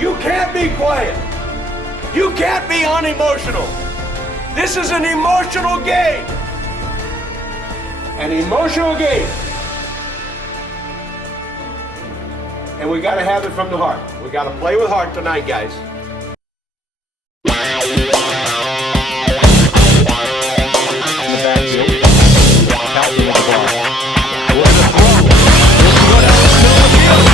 You can't be quiet. You can't be unemotional. This is an emotional game. An emotional game. And we got to have it from the heart. We got to play with heart tonight, guys. In the backfield. Calvin with the ball. With the throw. This is what else? Middle of the field.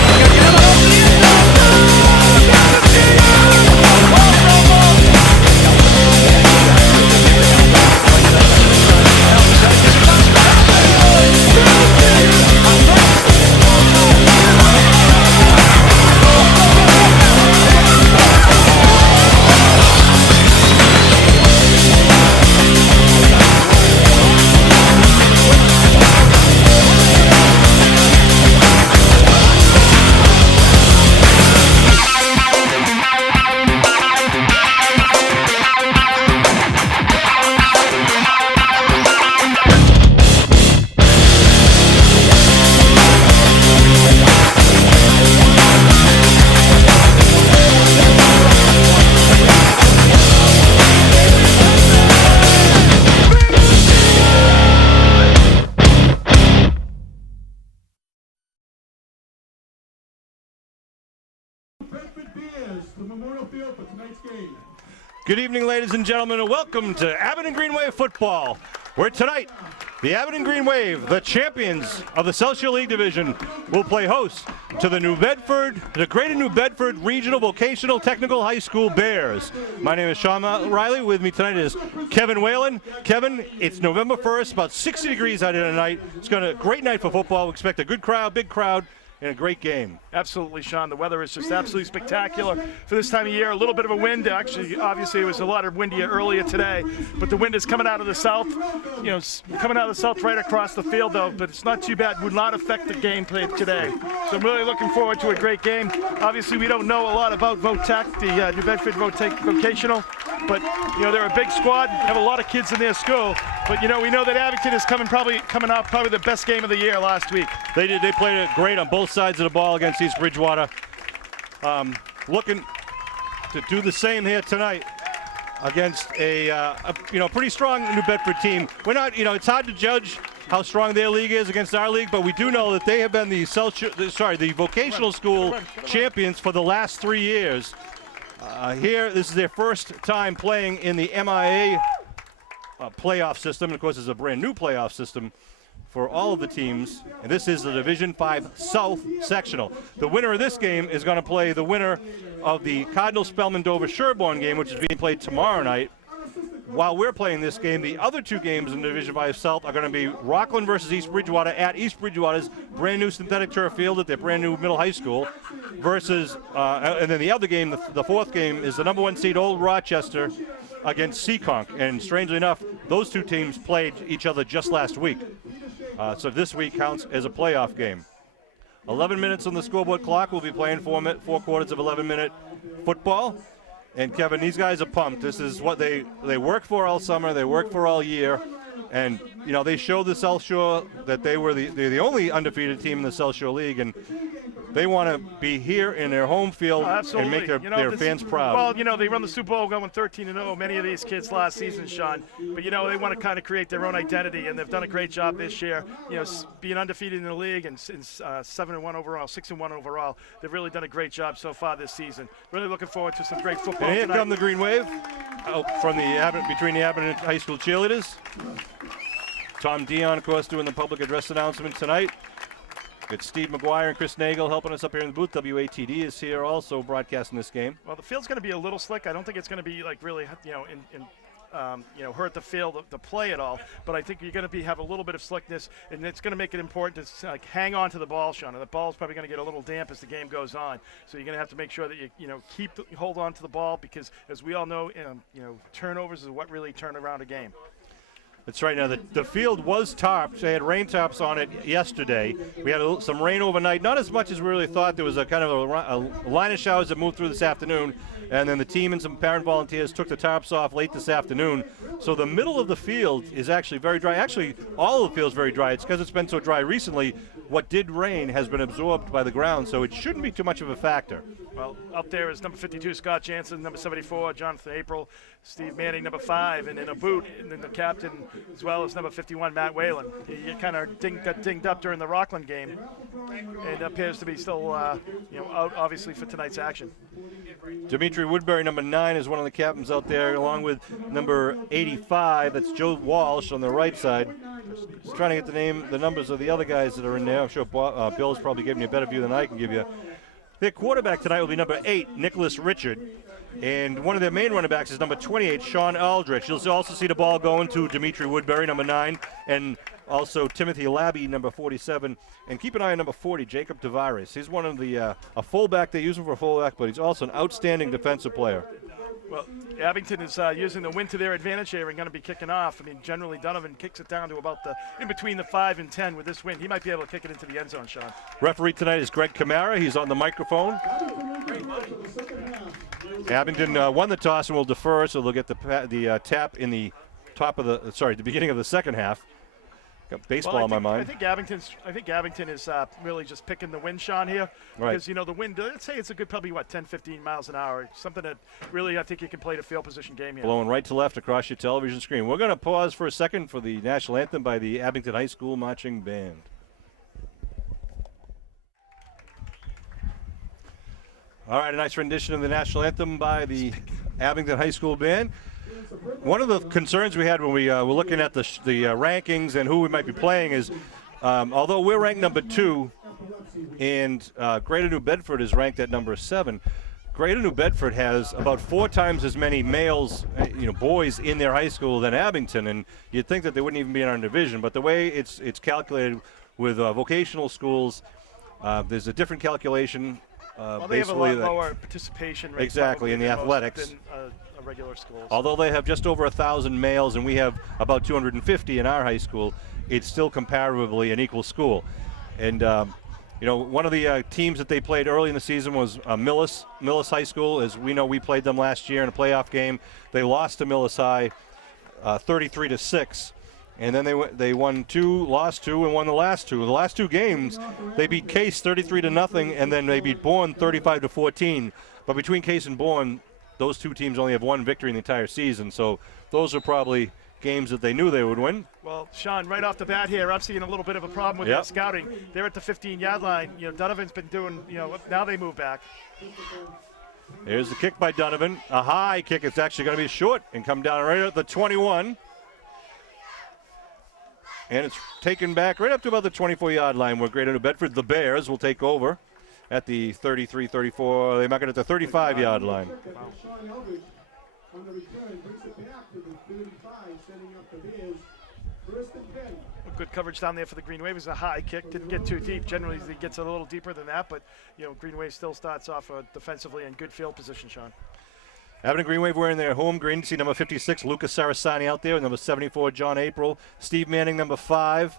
Good evening, ladies and gentlemen, and welcome to Abington Green Wave football, where tonight the Abington Green Wave, the champions of the Celsius League Division, will play host to the Greater New Bedford Regional Vocational Technical High School Bears. My name is Sean Riley. With me tonight is Kevin Whalen. Kevin, it's November 1st, about 60 degrees out here tonight. It's going to be a great night for football. We expect a good crowd, big crowd, and a great game. Absolutely, Sean. The weather is just absolutely spectacular for this time of year. A little bit of a wind. Actually, obviously, it was a lot of windy earlier today, but the wind is coming out of the south. You know, coming out of the south right across the field, though, but it's not too bad. Would not affect the gameplay today. So I'm really looking forward to a great game. Obviously, we don't know a lot about VOTEC, the New Bedford Vocational, but, you know, they're a big squad, have a lot of kids in their school. But, you know, we know that Abington is coming off the best game of the year last week. They did. They played it great on both sides of the ball against East Bridgewater. Looking to do the same here tonight against a pretty strong New Bedford team. We're not, it's hard to judge how strong their league is against our league, but we do know that they have been the vocational school champions for the last 3 years. This is their first time playing in the MIA playoff system. And of course, it's a brand new playoff system for all of the teams, and this is the Division 5 South Sectional. The winner of this game is going to play the winner of the Cardinal-Spellman-Dover-Sherborne game, which is being played tomorrow night. While we're playing this game, the other two games in Division 5 South are going to be Rockland versus East Bridgewater at East Bridgewater's brand new synthetic turf field at their brand new middle high school versus, and then the other game, the fourth game, is the number 1 seed Old Rochester against Seekonk. And strangely enough, those two teams played each other just last week. So this week counts as a playoff game. 11 minutes on the scoreboard clock. We'll be playing four quarters of 11-minute football. And Kevin, these guys are pumped. This is what they work for all summer. They work for all year. And, they showed the South Shore that they're the only undefeated team in the South Shore League. And they want to be here in their home field and make their fans proud. Well, they run the Super Bowl going 13-0, many of these kids last season, Sean. But, they want to kind of create their own identity, and they've done a great job this year. Being undefeated in the league and 7-1 overall, 6-1 overall. They've really done a great job so far this season. Really looking forward to some great football and here tonight. Come the Green Wave from between the Abington High School cheerleaders. Tom Dion, of course, doing the public address announcement tonight. Got Steve McGuire and Chris Nagel helping us up here in the booth. WATD is here also broadcasting this game. Well, the field's going to be a little slick. I don't think it's going to be really, hurt the field to play at all. But I think you're going to have a little bit of slickness, and it's going to make it important to hang on to the ball, Sean. And the ball's probably going to get a little damp as the game goes on. So you're going to have to make sure that you hold on to the ball, because as we all know, turnovers is what really turn around a game. That's right. Now, the field was tarped. They had rain tops on it yesterday. We had some rain overnight, not as much as we really thought. There was a kind of a line of showers that moved through this afternoon, and then the team and some parent volunteers took the tarps off late this afternoon. So the middle of the field is actually very dry. Actually, all of the field is very dry. It's because it's been so dry recently. What did rain has been absorbed by the ground, so it shouldn't be too much of a factor. Well, up there is number 52, Scott Jansen, number 74, Jonathan April, Steve Manning, number 5, and in a boot, and then the captain, as well as number 51, Matt Whalen. He kind of got dinged up during the Rockland game, and appears to be still, out obviously for tonight's action. Dimitri Woodbury, number 9, is one of the captains out there, along with number 85. That's Joe Walsh on the right side. Just trying to get the numbers of the other guys that are in there. I'm sure Bill's probably giving you a better view than I can give you. Their quarterback tonight will be number 8, Nicholas Richard. And one of their main running backs is number 28, Sean Aldrich. You'll also see the ball going to Dimitri Woodbury, number 9, and also Timothy Labby, number 47. And keep an eye on number 40, Jacob Tavares. He's one of the a fullback. They use him for a fullback, but he's also an outstanding defensive player. Well, Abington is using the wind to their advantage here and going to be kicking off. I mean, generally Donovan kicks it down to about in between the 5 and 10 with this wind. He might be able to kick it into the end zone, Sean. Referee tonight is Greg Camara. He's on the microphone. Abington won the toss and will defer, so they'll get the tap in the the beginning of the second half. Got baseball on my mind. I think Abington is really just picking the wind, Sean, here. Right. Because, the wind, let's say it's a good probably, 10, 15 miles an hour. Something that really I think you can play the field position game here. Blowing right to left across your television screen. We're going to pause for a second for the national anthem by the Abington High School Marching Band. All right, a nice rendition of the national anthem by the Abington High School Band. One of the concerns we had when we were looking at the rankings and who we might be playing is, although we're ranked number 2, and Greater New Bedford is ranked at number 7, Greater New Bedford has about 4 times as many males, boys in their high school than Abington, and you'd think that they wouldn't even be in our division. But the way it's calculated with vocational schools, there's a different calculation. They have a lot lower participation rate. Exactly, in the athletics. Than, regular schools. Although they have just over 1,000 males and we have about 250 in our high school, it's still comparatively an equal school. And one of the teams that they played early in the season was Millis High School. As we know, we played them last year in a playoff game. They lost to Millis High 33-6. And then they won 2, lost 2, and won the last 2. The last 2 games, they beat Case 33-0, and then they beat Bourne 35-14. But between Case and Bourne, those 2 teams only have 1 victory in the entire season. So those are probably games that they knew they would win. Well, Sean, right off the bat here, I'm seeing a little bit of a problem with their scouting. They're at the 15-yard line. Donovan's been doing, now they move back. Here's the kick by Donovan. A high kick. It's actually going to be short and come down right at the 21. And it's taken back right up to about the 24-yard line where Greater New Bedford, the Bears, will take over at the 33-34. They mark it at the 35-yard line. Good coverage down there for the Green Wave. It's a high kick. Didn't get too deep. Generally, he gets a little deeper than that. But, Green Wave still starts off defensively in good field position, Sean. Abington Green Wave wearing their home green. See number 56, Lucas Sarasani out there. Number 74, John April. Steve Manning, number 5.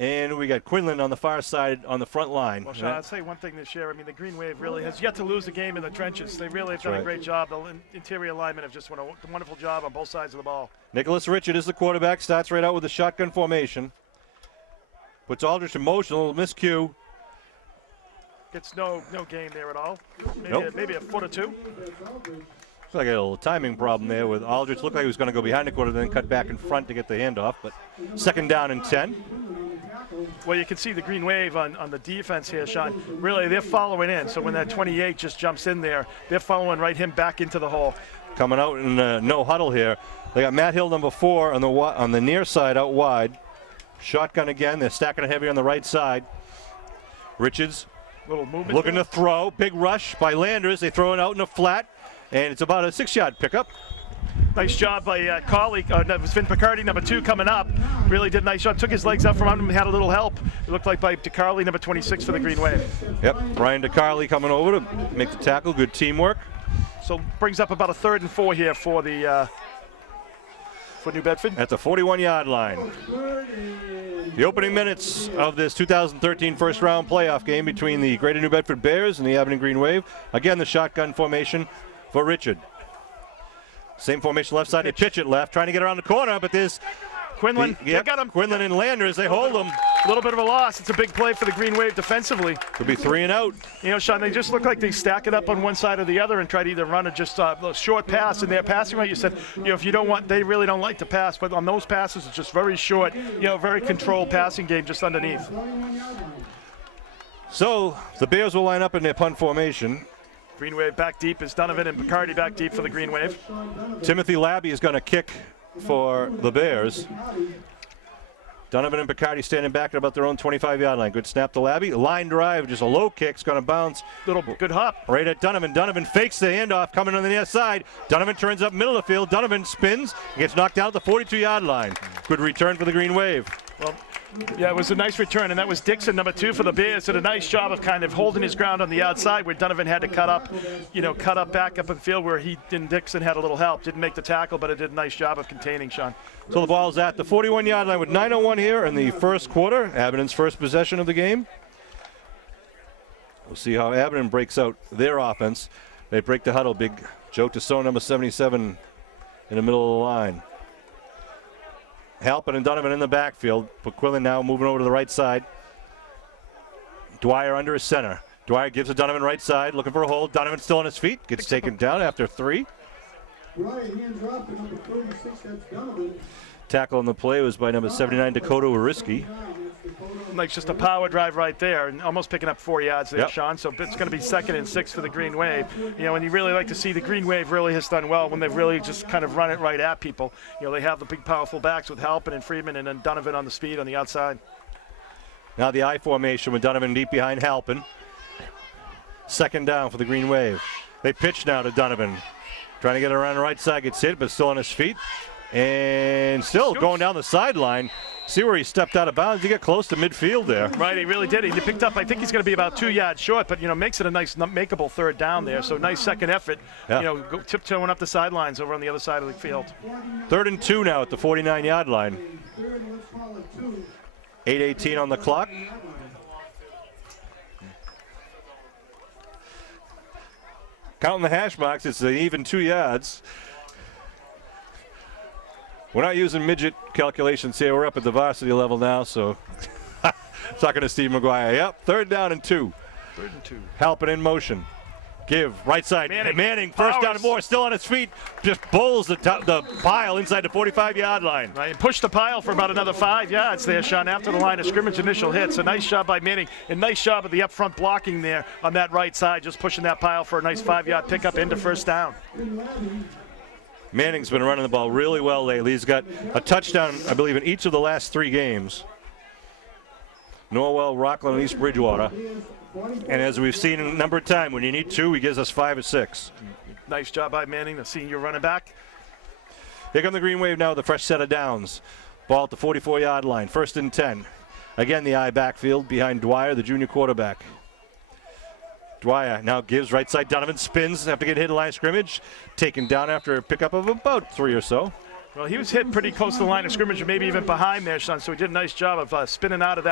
And we got Quinlan on the far side on the front line. Well, Sean, I'd say one thing this year. I mean, the Green Wave really has yet to lose a game in the trenches. They really have done a great job. The interior linemen have just done a wonderful job on both sides of the ball. Nicholas Richard is the quarterback. Starts right out with the shotgun formation. Puts Aldrich in motion. A little miscue. Gets no gain there at all. Maybe a foot or 2. Looks like a little timing problem there with Aldrich. Looked like he was going to go behind the quarter, then cut back in front to get the handoff. But 2nd down and 10. Well, you can see the Green Wave on the defense here, Sean. Really, they're following in. So when that 28 just jumps in there, they're following him back into the hole. Coming out in no huddle here. They got Matt Hill, number 4, on the near side out wide. Shotgun again. They're stacking it heavy on the right side. Richards little movement looking to throw. Big rush by Landers. They throw it out in a flat, and it's about a 6-yard pickup. Nice job by colleague. That was Vin Picardi, number 2, coming up. Really did a nice job. Took his legs up from under him. Had a little help. It looked like by DeCarly, number 26 for the Green Wave. Yep, Brian DeCarly coming over to make the tackle. Good teamwork. So brings up about a 3rd and 4 here for the for New Bedford. At the 41-yard line. The opening minutes of this 2013 first-round playoff game between the Greater New Bedford Bears and the Abington Green Wave. Again, the shotgun formation for Richard. Same formation left side. They pitch it left, trying to get around the corner, but there's Quinlan. They got him. Quinlan and Landers, they hold them. A little bit of a loss. It's a big play for the Green Wave defensively. Could be 3 and out. You know, Sean, they just look like they stack it up on one side or the other and try to either run a just a short pass. And their passing rate, you said, you know, if you don't want, they really don't like to pass, but on those passes, it's just very short, you know, very controlled passing game just underneath. So the Bears will line up in their punt formation. Green Wave back deep is Donovan and Picardi back deep for the Green Wave. Timothy Labby is going to kick for the Bears. Donovan and Picardi standing back at about their own 25-yard line. Good snap to Labby. Line drive, just a low kick. It's going to bounce. Little good hop. Right at Donovan. Donovan fakes the handoff coming on the near side. Donovan turns up middle of the field. Donovan spins. Gets knocked down at the 42-yard line. Good return for the Green Wave. Well, yeah, it was a nice return, and that was Dixon, number 2 for the Bears. Did a nice job of kind of holding his ground on the outside where Donovan had to cut up back up in the field where Dixon had a little help. Didn't make the tackle, but it did a nice job of containing, Sean. So the ball's at the 41-yard line with 9:01 here in the first quarter. Abington's first possession of the game. We'll see how Abington breaks out their offense. They break the huddle. Big Joe Tassone, number 77, in the middle of the line. Halpin and Donovan in the backfield. Quillen now moving over to the right side. Dwyer under his center. Dwyer gives it Donovan right side, looking for a hold. Donovan still on his feet. Gets taken down after 3. Tackle on the play was by number 79, Dakota Wariski. Like just a power drive right there, and almost picking up 4 yards there, Yep. Sean. So it's going to be 2nd and 6 for the Green Wave. You know, and you really like to see the Green Wave really has done well when they've really just kind of run it right at people. You know, they have the big, powerful backs with Halpin and Friedman, and then Donovan on the speed on the outside. Now the I formation with Donovan deep behind Halpin. 2nd down for the Green Wave. They pitch now to Donovan. Trying to get around the right side, gets hit, but still on his feet. And still going down the sideline. See where he stepped out of bounds. He got close to midfield there. Right, he really did. He picked up, I think he's going to be about 2 yards short, but, you know, makes it a nice, makeable 3rd down there. So nice second effort, Yeah. you know, tiptoeing up the sidelines over on the other side of the field. 3rd and 2 now at the 49-yard line. 8:18 on the clock. Counting the hash marks, it's an even 2 yards. We're not using midget calculations here. We're up at the varsity level now, so talking to Steve McGuire. Yep, 3rd down and 2. 3rd and 2. Halpin in motion. Give, right side. Manning first down and more, still on his feet. Just bowls the pile inside the 45-yard line. Right, and pushed the pile for about another 5 yards there, Sean, after the line of scrimmage initial hits. A nice job by Manning, and nice job of the up front blocking there on that right side, just pushing that pile for a nice 5-yard pickup into 1st down. Manning's been running the ball really well lately. He's got a touchdown, I believe, in each of the last 3 games. Norwell, Rockland, and East Bridgewater. And as we've seen a number of times, when you need 2, he gives us 5 or 6. Nice job by Manning, the senior running back. Here come the Green Wave now with a fresh set of downs. Ball at the 44-yard line, 1st and 10. Again, the I backfield behind Dwyer, the junior quarterback. Dwyer now gives right side. Donovan spins after getting hit in line of scrimmage. Taken down after a pickup of about 3 or so. Well, he was hit pretty close to the line of scrimmage, or maybe even behind there, Sean. So he did a nice job of spinning out of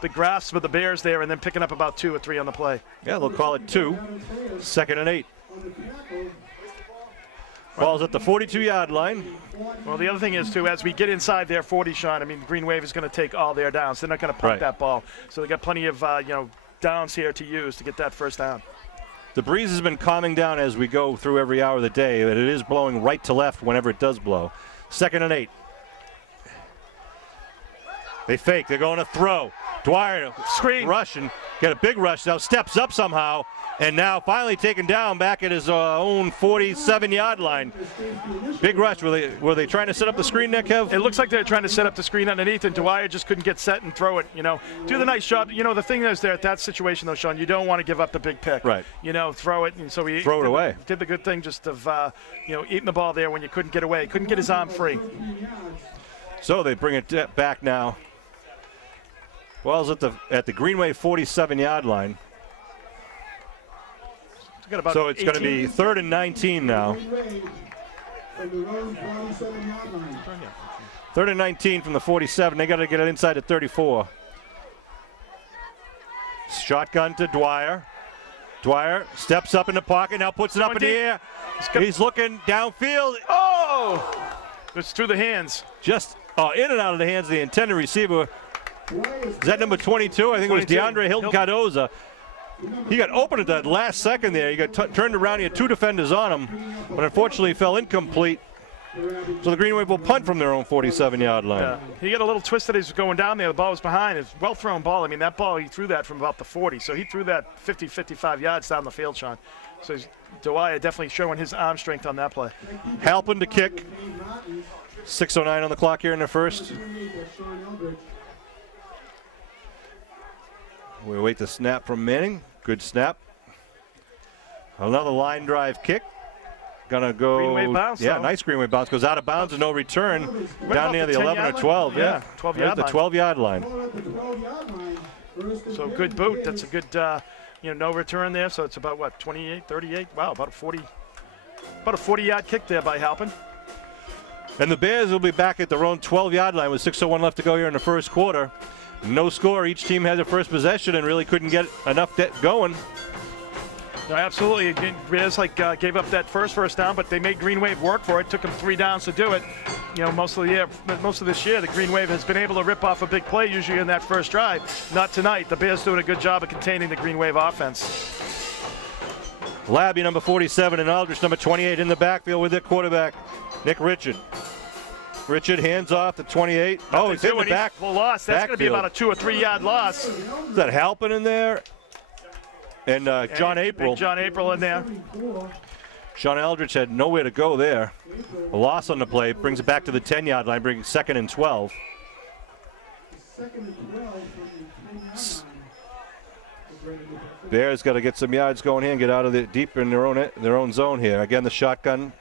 the grasp of the Bears there, and then picking up about 2 or 3 on the play. Yeah, they'll call it 2. 2nd and 8. Ball's at the 42-yard line. Well, the other thing is, too, as we get inside their 40, Sean, I mean, the Green Wave is going to take all their downs. They're not going to punt that ball. So they got plenty of, downs here to use to get that 1st down. The breeze has been calming down as we go through every hour of the day, but it is blowing right to left whenever it does blow. 2nd and 8. They fake. They're going to throw. Dwyer Screen. Rushing. Get a big rush now. Steps up somehow. And now finally taken down back at his own 47-yard line. Big rush. Were they trying to set up the screen there, Kev? It looks like they're trying to set up the screen underneath, and Dwyer just couldn't get set and throw it, Do the nice job. The thing is there at that situation, though, Sean, you don't want to give up the big pick. Right. Throw it. And so he throw it away. Did the good thing just of, eating the ball there when you couldn't get away. Couldn't get his arm free. So they bring it back now. Well, it's at the Greenway 47-yard line. So it's going to be 3rd and 19 now. 3rd and 19 from the 47. They got to get it inside at 34. Shotgun to Dwyer. Dwyer steps up in the pocket, now puts it up in the air. He's looking downfield. Oh! Oh, it's through the hands. Just in and out of the hands of the intended receiver. Is that number 22? I think 22. It was DeAndre Hilton Cardoza. He got open at that last second there. He got turned around. He had 2 defenders on him, but unfortunately fell incomplete. So the Green Wave will punt from their own 47-yard line. Yeah. He got a little twisted as he was going down there. The ball was behind. It's a well-thrown ball. I mean, that ball, he threw that from about the 40. So he threw that 50, 55 yards down the field, Sean. So Dwyer definitely showing his arm strength on that play. Halpin to kick. 6:09 on the clock here in the first. We wait the snap from Manning. Good snap. Another line drive kick. Gonna go. Green Wave bounce. Yeah, nice Green Wave bounce. Goes out of bounds and no return. Down near the 11 or 12. Yeah, 12-yard the 12-yard line. So good boot. That's a good, no return there. So it's about what, 28, 38? Wow, about a 40-yard kick there by Halpin. And the Bears will be back at their own 12-yard line with 6:01 left to go here in the first quarter. No score. Each team had their first possession and really couldn't get enough going. No, absolutely. Bears gave up that first down, but they made Green Wave work for it. Took them 3 downs to do it. Most of this year, the Green Wave has been able to rip off a big play usually in that first drive. Not tonight. The Bears doing a good job of containing the Green Wave offense. Labby, number 47, and Aldrich, number 28, in the backfield with their quarterback, Nick Richard. Richard hands off the 28. Oh, he's hitting the back. Well, loss. That's going to be about a 2 or 3 yard loss. Is that Halpin in there? And John April. John April in there. Sean Aldrich had nowhere to go there. A loss on the play brings it back to the 10-yard line, bringing 2nd and 12. Bears got to get some yards going here and get out of the deep in their own zone here. Again, the shotgun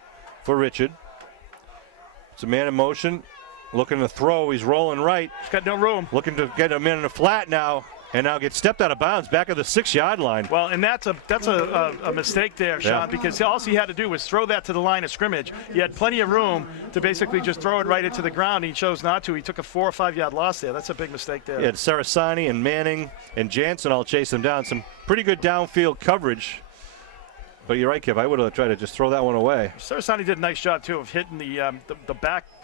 for Richard. It's a man in motion, looking to throw. He's rolling right. He's got no room. Looking to get him in the flat now. And now gets stepped out of bounds back at the 6-yard line. Well, and that's a mistake there, Sean, because all he had to do was throw that to the line of scrimmage. He had plenty of room to basically just throw it right into the ground. He chose not to. He took a 4 or 5 yard loss there. That's a big mistake there. Yeah, Sarasani and Manning and Jansen all chase him down. Some pretty good downfield coverage. But you're right, Kev. I would have tried to just throw that one away. Sarasani did a nice job, too, of hitting the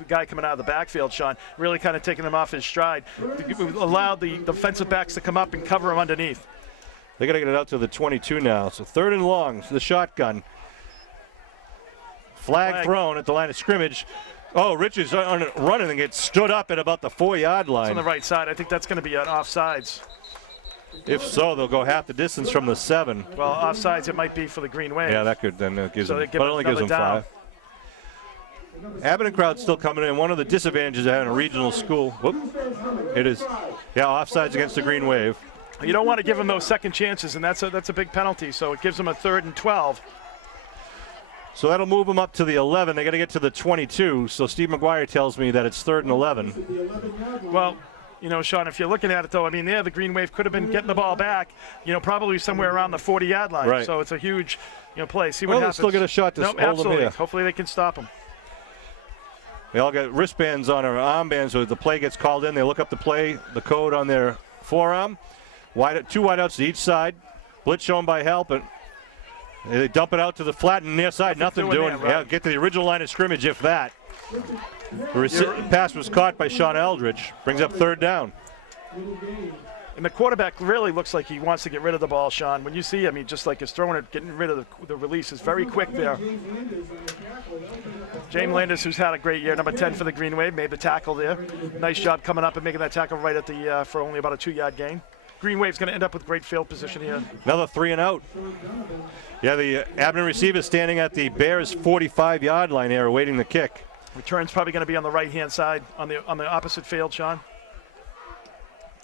guy coming out of the backfield, Sean, really kind of taking him off his stride. Allowed the defensive backs to come up and cover him underneath. They got to get it out to the 22 now. So 3rd and long, the shotgun. Flag thrown at the line of scrimmage. Oh, Richards running and gets stood up at about the 4-yard line. It's on the right side. I think that's going to be an offsides. If so, they'll go half the distance from the 7. Well, offsides it might be for the Green Wave. Yeah, that could then gives so them, but it only gives them down. 5. Abington crowd's still coming in. One of the disadvantages of having a regional school. Whoop. It is, offsides against the Green Wave. You don't want to give them those second chances, and that's a big penalty. So it gives them a 3rd and 12. So that'll move them up to the 11. They got to get to the 22. So Steve McGuire tells me that it's 3rd and 11. Well, Sean, if you're looking at it, though, I mean, the Green Wave could have been getting the ball back, probably somewhere around the 40-yard line. Right. So it's a huge, play. See what happens. They'll still get a shot to hold absolutely. them here. Hopefully they can stop them. They all got wristbands on or armbands, so the play gets called in. They look up the code on their forearm. 2 wideouts to each side. Blitz shown by Halpin. They dump it out to the flat and near side. Nothing doing. There, right? Get to the original line of scrimmage, if that. The pass was caught by Sean Aldrich. Brings up 3rd down. And the quarterback really looks like he wants to get rid of the ball, Sean. When you see him, he just is throwing it, getting rid of the release is very quick there. James Landis, who's had a great year, number 10 for the Green Wave, made the tackle there. Nice job coming up and making that tackle right at the for only about a 2-yard gain. Green Wave's going to end up with great field position here. Another 3 and out. Yeah, the Abington receiver standing at the Bears' 45-yard line here, awaiting the kick. Return's probably going to be on the right-hand side, on the opposite field, Sean.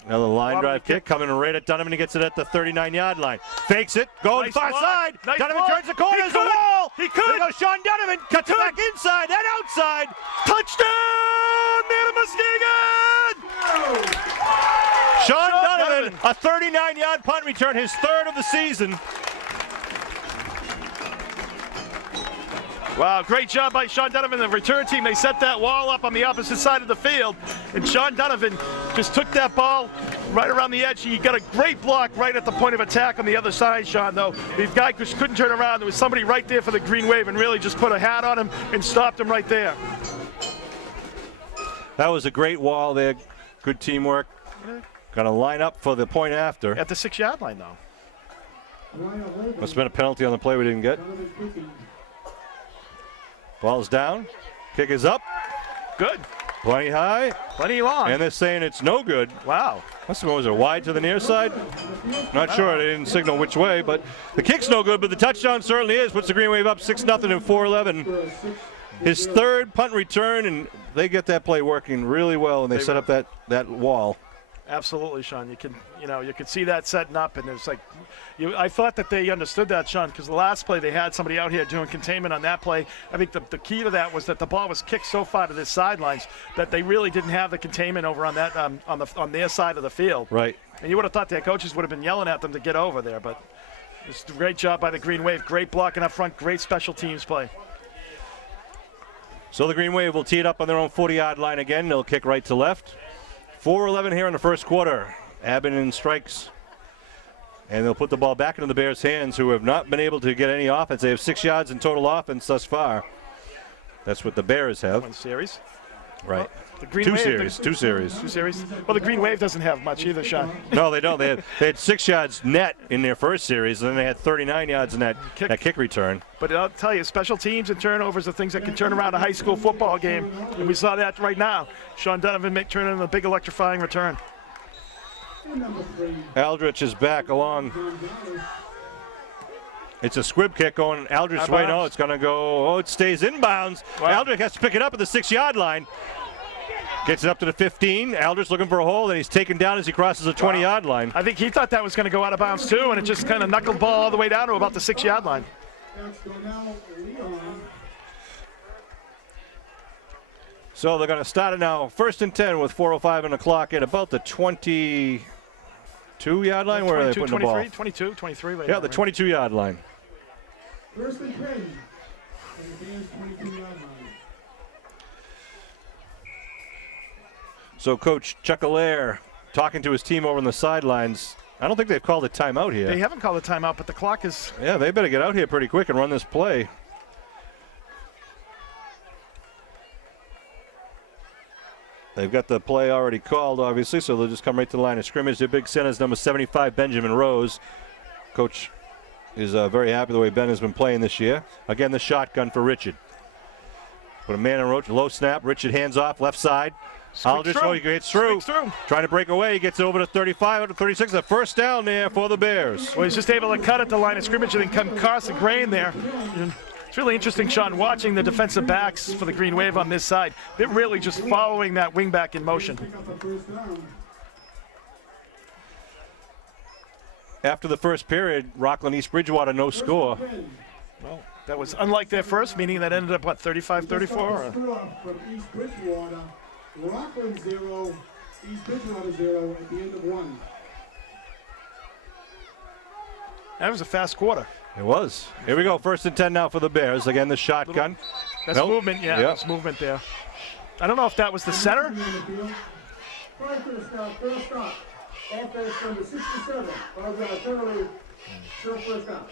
Another line drive kick coming right at Donovan. He gets it at the 39-yard line. Fakes it, going far side. Nice Donovan block. turns the corner. There's a wall. He could. There goes Sean Donovan. Cuts it back inside and outside. Touchdown, Muskegon! Sean Donovan, a 39-yard punt return, his 3rd of the season. Wow, great job by Sean Donovan. The return team, they set that wall up on the opposite side of the field. And Sean Donovan just took that ball right around the edge. He got a great block right at the point of attack on the other side, Sean, though. The guy just couldn't turn around. There was somebody right there for the Green Wave and really just put a hat on him and stopped him right there. That was a great wall there. Good teamwork. Going to line up for the point after. At the 6-yard line, though. Must have been a penalty on the play we didn't get. Ball's down. Kick is up. Good. Plenty high. Plenty long. And they're saying it's no good. Wow. Was it wide to the near side? Not sure. They didn't signal which way, but the kick's no good, but the touchdown certainly is. Puts the Green Wave up 6-0 in 4:11. His third punt return, and they get that play working really well, and they set up that wall. Absolutely, Sean. You could see that setting up, and it's like, I thought that they understood that, Sean, because the last play they had somebody out here doing containment on that play. I think the key to that was that the ball was kicked so far to the sidelines that they really didn't have the containment over on that on their side of the field. Right. And you would have thought their coaches would have been yelling at them to get over there, but it's a great job by the Green Wave. Great blocking up front. Great special teams play. So the Green Wave will tee it up on their own 40-yard line again. They'll kick right to left. 4:11 here in the first quarter. Abington strikes. And they'll put the ball back into the Bears' hands, who have not been able to get any offense. They have 6 yards in total offense thus far. That's what the Bears have. One series. Right. The Green Two Wave, series. Two series. Well, the Green Wave doesn't have much either, Sean. No, they don't. They had 6 yards net in their first series, and then they had 39 yards in that kick return. But I'll tell you, special teams and turnovers are things that can turn around a high school football game. And we saw that right now. Sean Donovan turning in a big electrifying return. Aldrich is back along. It's a squib kick going Aldrich's way. No, it's going to go. Oh, it stays inbounds. Wow. Aldrich has to pick it up at the 6-yard line. Gets it up to the 15. Aldrich looking for a hole, and he's taken down as he crosses the 20-yard line. I think he thought that was going to go out of bounds too, and it just kind of knuckled the ball all the way down to about the 6-yard line. So they're going to start it now. 1st and 10 with 4:05 on the clock at about the 22-yard line. Where are they putting the ball? 22, 23. Right yeah, now, the 22-yard line. 1st and 10. 22-yard line. So Coach Chuckalair talking to his team over on the sidelines. I don't think they've called a timeout here. They haven't called a timeout, but the clock is... Yeah, they better get out here pretty quick and run this play. They've got the play already called, obviously, so they'll just come right to the line of scrimmage. Their big center is number 75, Benjamin Rose. Coach is very happy the way Ben has been playing this year. Again, the shotgun for Richard. Put a man in Roach, low snap. Richard hands off, left side. Aldrich, he gets through. Trying to break away. He gets over to 35, over to 36. A first down there for the Bears. Well, he's just able to cut at the line of scrimmage and then come across the grain there. It's really interesting, Sean, watching the defensive backs for the Green Wave on this side. They're really just following that wingback in motion. After the first period, Rockland East Bridgewater, no score. Well, that was unlike their first meeting that ended up, what, 35-34? From East Bridgewater, Rockland 0, East Bridgewater 0 at the end of 1. That was a fast quarter. It was. Here we go. 1st and 10 now for the Bears. Again, the shotgun. That's movement, yeah. That's movement there. I don't know if that was the center. First stop. Offense number 67. First stop.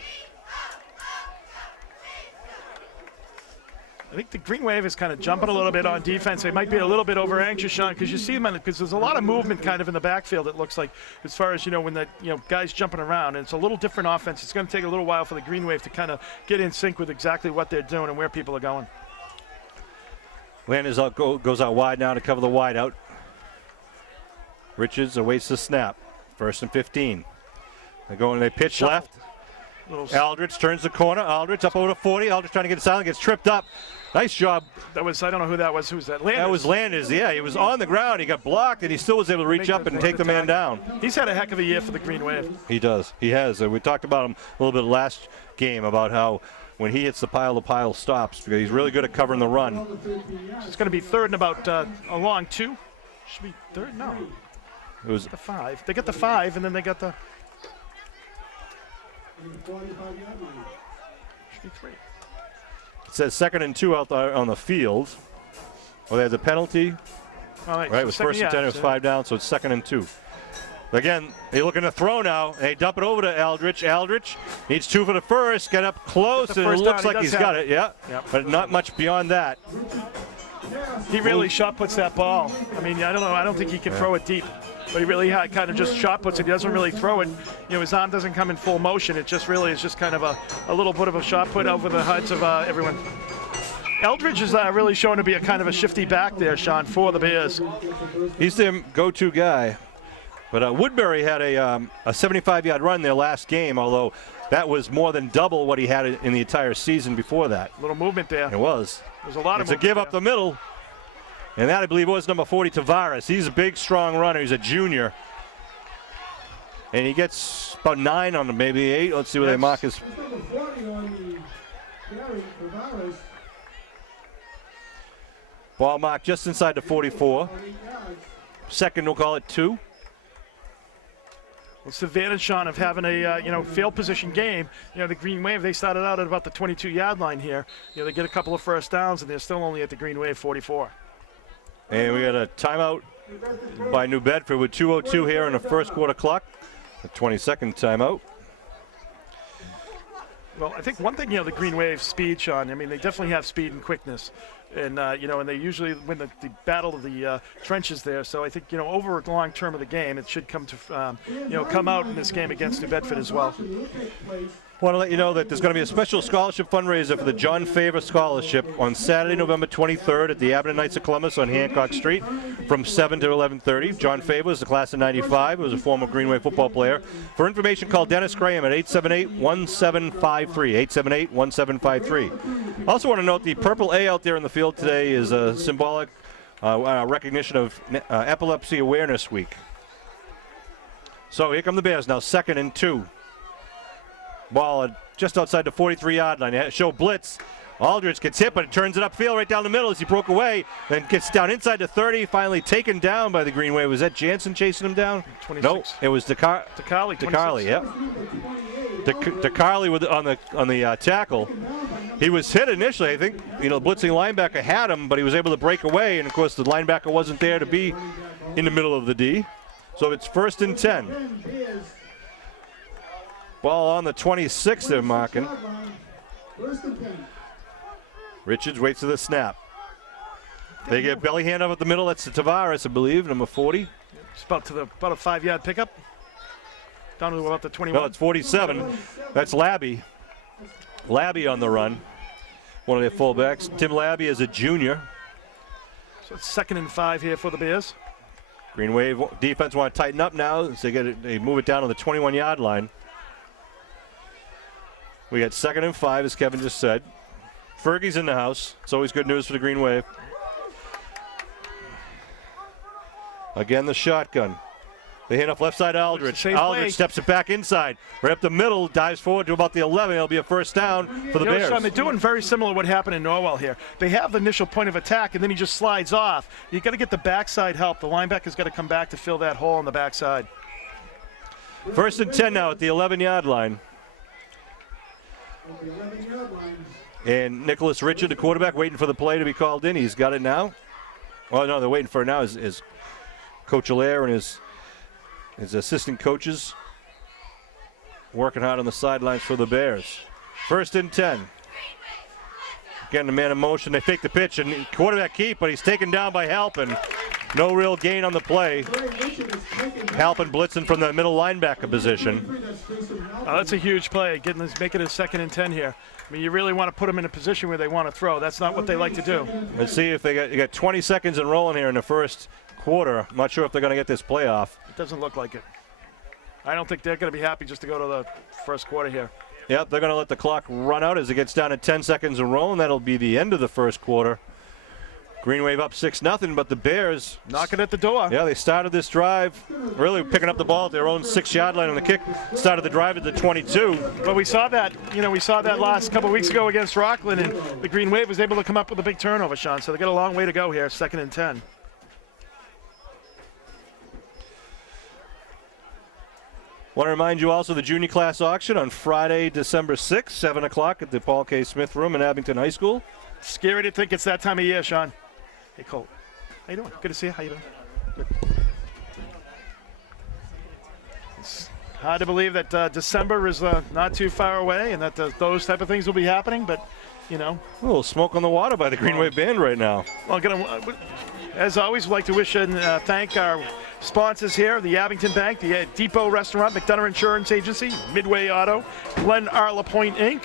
I think the Green Wave is kind of jumping a little bit on defense. They might be a little bit over anxious, Sean, because you see them, because there's a lot of movement kind of in the backfield, it looks like, as far as, when the guys jumping around. And it's a little different offense. It's going to take a little while for the Green Wave to kind of get in sync with exactly what they're doing and where people are going. Landers goes out wide now to cover the wide out. Richards awaits the snap. 1st and 15. They pitch left. Aldrich turns the corner. Aldrich up over to 40. Aldrich trying to get inside, gets tripped up. Nice job. That was, I don't know who that was. Who was that? Landers. That was Landers, yeah. He was on the ground. He got blocked, and he still was able to reach up and take the man down. He's had a heck of a year for the Green Wave. He does. He has. We talked about him a little bit last game about how when he hits the pile stops, because he's really good at covering the run. So it's going to be 3rd and about along 2. Should be 3rd? No. It was the 5. They got the 5, and then they got the... Should be 3. It says 2nd and 2 out there on the field. Well, they had the penalty. All right, Right, it was 1st and 10. It was 5 down, so it's 2nd and 2. Again, they're looking to throw now. They dump it over to Aldrich. Aldrich needs 2 for the first. Get up close, and it looks like he's got it. Yeah, but not much beyond that. He really shot puts that ball. I mean, I don't know. I don't think he can throw it deep, but he really kind of just shot puts it. He doesn't really throw it. You know, his arm doesn't come in full motion. It just really is just kind of a little bit of a shot put over the heads of everyone. Eldridge is really showing to be a kind of a shifty back there, Sean, for the Bears. He's their go-to guy. But Woodbury had a 75-yard run their last game, although that was more than double what he had in the entire season before that. A little movement there. It was. There's a lot of movement. It's a give up the middle. And that, I believe, was number 40, Tavares. He's a big, strong runner. He's a junior. And he gets about 9 on them, maybe 8. Let's see where they mark his. Ball marked just inside the 44. Second, we'll call it 2. It's the advantage, Sean, of having a field position game. You know, the Green Wave, they started out at about the 22-yard line here. You know, they get a couple of first downs, and they're still only at the Green Wave 44. And we got a timeout by New Bedford with 2:02 here in the first quarter clock. A 20-second timeout. Well, I think one thing, the Green Wave speed, Sean, I mean, they definitely have speed and quickness. And, and they usually win the battle of the trenches there. So I think, over the long term of the game, it should come to, come out in this game against New Bedford as well. Want to let you know that there's going to be a special scholarship fundraiser for the John Favor Scholarship on Saturday, November 23rd at the Abington Knights of Columbus on Hancock Street from 7 to 11:30. John Favor is the class of 95. He was a former Greenway football player. For information, call Dennis Graham at 878-1753, 878-1753. Also want to note the purple A out there in the field today is a symbolic recognition of Epilepsy Awareness Week. So here come the Bears now, 2nd and 2. Ball just outside the 43-yard line. Show blitz. Aldridge gets hit, but it turns it upfield right down the middle as he broke away. Then gets down inside the 30, finally taken down by the Green Wave. Was that Jansen chasing him down? 26. No, it was DeCarly, yep. DeCarly on the tackle. He was hit initially. I think, blitzing linebacker had him, but he was able to break away. And, of course, the linebacker wasn't there to be in the middle of the D. So it's 1st and 10. Ball on the 26 they're marking. Richards waits for the snap. They get belly hand up at the middle. That's the Tavares, I believe, number 40. It's about a 5-yard pickup. Down to about the 21. No, it's 47. That's Labby. Labby on the run. One of their fullbacks. Tim Labby is a junior. So it's 2nd and 5 here for the Bears. Green Wave defense want to tighten up now. So they move it down to the 21-yard line. We got 2nd and 5, as Kevin just said. Fergie's in the house. It's always good news for the Green Wave. Again, the shotgun. They hand off left side Aldridge. Aldridge steps it back inside. Right up the middle, dives forward to about the 11. It'll be a first down for the Bears. Sean, they're doing very similar to what happened in Norwell here. They have the initial point of attack, and then he just slides off. You got to get the backside help. The linebacker's got to come back to fill that hole on the backside. 1st and 10 now at the 11-yard line. And Nicholas Richard, the quarterback, waiting for the play to be called in. He's got it now. Well, no, they're waiting for it now. Is Coach Allaire and his assistant coaches working hard on the sidelines for the Bears. 1st and 10. Again, the man in motion. They fake the pitch, and quarterback keep, but he's taken down by Halpin. No real gain on the play. Halpin blitzing from the middle linebacker position. Oh, that's a huge play, making it 2nd and 10 here. I mean, you really want to put them in a position where they want to throw. That's not what they like to do. Let's see if you got 20 seconds and rolling here in the first quarter. I'm not sure if they're going to get this play off. It doesn't look like it. I don't think they're going to be happy just to go to the first quarter here. Yep, they're going to let the clock run out as it gets down to 10 seconds and rolling. That'll be the end of the first quarter. Green Wave up 6-0, but the Bears knocking at the door. Yeah, they started this drive really picking up the ball at their own 6-yard line on the kick. Started the drive at the 22. But we saw that, last couple of weeks ago against Rockland, and the Green Wave was able to come up with a big turnover, Sean. So they got a long way to go here, 2nd and 10. Want to remind you also the junior class auction on Friday, December 6th, 7 o'clock at the Paul K. Smith Room in Abington High School. Scary to think it's that time of year, Sean. Hey, Colt. How you doing? Good to see you. How you doing? Good. Hard to believe that December is not too far away and that those type of things will be happening, but, you know. A little smoke on the water by the Green Wave Band right now. Well, as always, we'd like to wish and thank our sponsors here, the Abington Bank, the Depot Restaurant, McDonough Insurance Agency, Midway Auto, Glen Arla Point Inc.,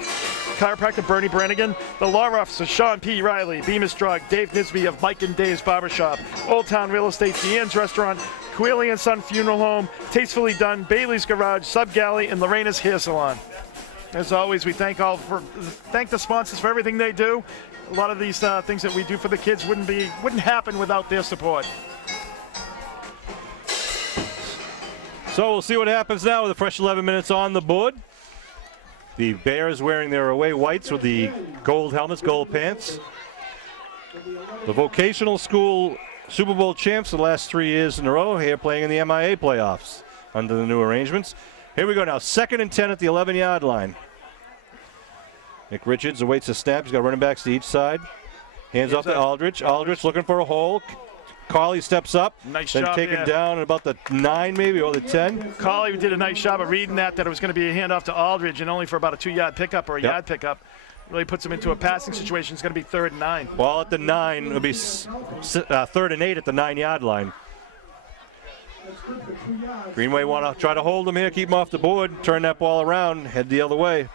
chiropractor Bernie Brannigan, the law officer Sean P. Riley, Bemis Drug, Dave Nisby of Mike and Dave's Barbershop, Old Town Real Estate, Deanne's Restaurant, Quealy and Son Funeral Home, Tastefully Done, Bailey's Garage, Sub Galley, and Lorena's Hair Salon. As always, we thank the sponsors for everything they do. A lot of these things that we do for the kids wouldn't happen without their support. So we'll see what happens now with a fresh 11 minutes on the board. The Bears wearing their away whites with the gold helmets, gold pants. The vocational school Super Bowl champs the last 3 years in a row here playing in the MIA playoffs under the new arrangements. Here we go now, 2nd and 10 at the 11-yard line. Nick Richards awaits a snap. He's got running backs to each side. Hands off to Aldridge. Aldridge looking for a hole. Carley steps up. Nice then job, taken down at about the 9 maybe, or the 10. Carley did a nice job of reading that it was going to be a handoff to Aldridge and only for about a 2-yard pickup or a yard pickup. Really puts him into a passing situation. It's going to be 3rd and 9. Ball at the 9. It'll be 3rd and 8 at the 9-yard line. Greenway want to try to hold him here, keep him off the board, turn that ball around, head the other way.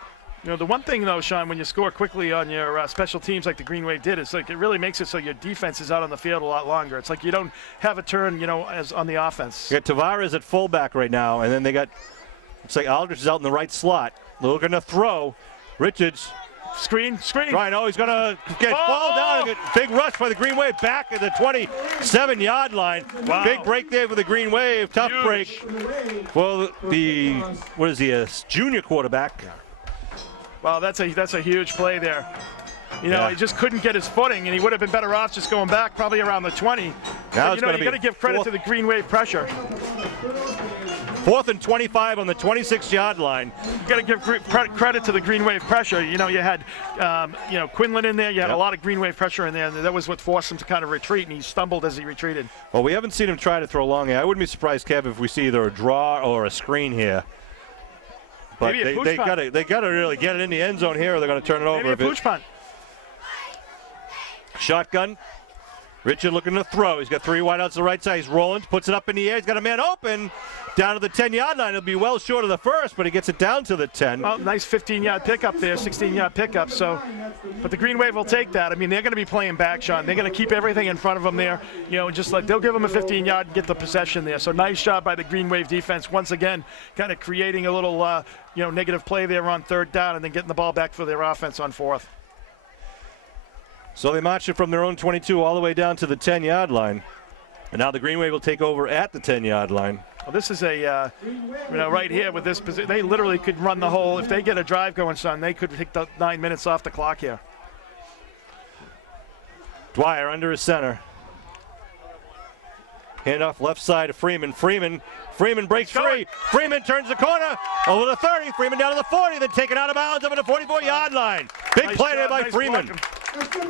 You know, the one thing, though, Sean, when you score quickly on your special teams like the Green Wave did, it's like it really makes it so your defense is out on the field a lot longer. It's like you don't have a turn, you know, as on the offense. You got Tavares at fullback right now, and then they got, looks like Aldridge is out in the right slot. They're looking to throw. Richards. Screen. Right, he's going to fall down and get big rush by the Green Wave back at the 27-yard line. Wow. Big break there for the Green Wave. Tough break for the, what is he, a junior quarterback. Wow, that's a huge play there. You know, he just couldn't get his footing, and he would have been better off just going back probably around the 20. Now you got to give credit to the Green Wave pressure. 4th and 25 on the 26-yard line. You got to give credit to the Green Wave pressure. You know, you had, Quinlan in there. You had a lot of Green Wave pressure in there, and that was what forced him to kind of retreat, and he stumbled as he retreated. Well, we haven't seen him try to throw long here. I wouldn't be surprised, Kev, if we see either a draw or a screen here. But they got to really get it in the end zone here, or they're going to turn it over. Maybe a pooch punt. Shotgun. Richard looking to throw. He's got 3 wideouts to the right side. He's rolling, puts it up in the air. He's got a man open down to the 10-yard line. He'll be well short of the first, but he gets it down to the 10. Well, nice 15-yard pickup there, 16-yard pickup. So, but the Green Wave will take that. I mean, they're going to be playing back, Sean. They're going to keep everything in front of them there. You know, just like they'll give them a 15-yard and get the possession there. So nice job by the Green Wave defense once again, kind of creating a little, negative play there on 3rd down and then getting the ball back for their offense on 4th. So they march it from their own 22 all the way down to the 10-yard line. And now the Green Wave will take over at the 10-yard line. Well, this is a, right here with this position, they literally could run the whole, if they get a drive going, son, they could take the 9 minutes off the clock here. Dwyer under his center. Handoff left side to Freeman. Freeman breaks free. Freeman turns the corner over the 30. Freeman down to the 40, then taken out of bounds over the 44-yard line. Big play there by Freeman.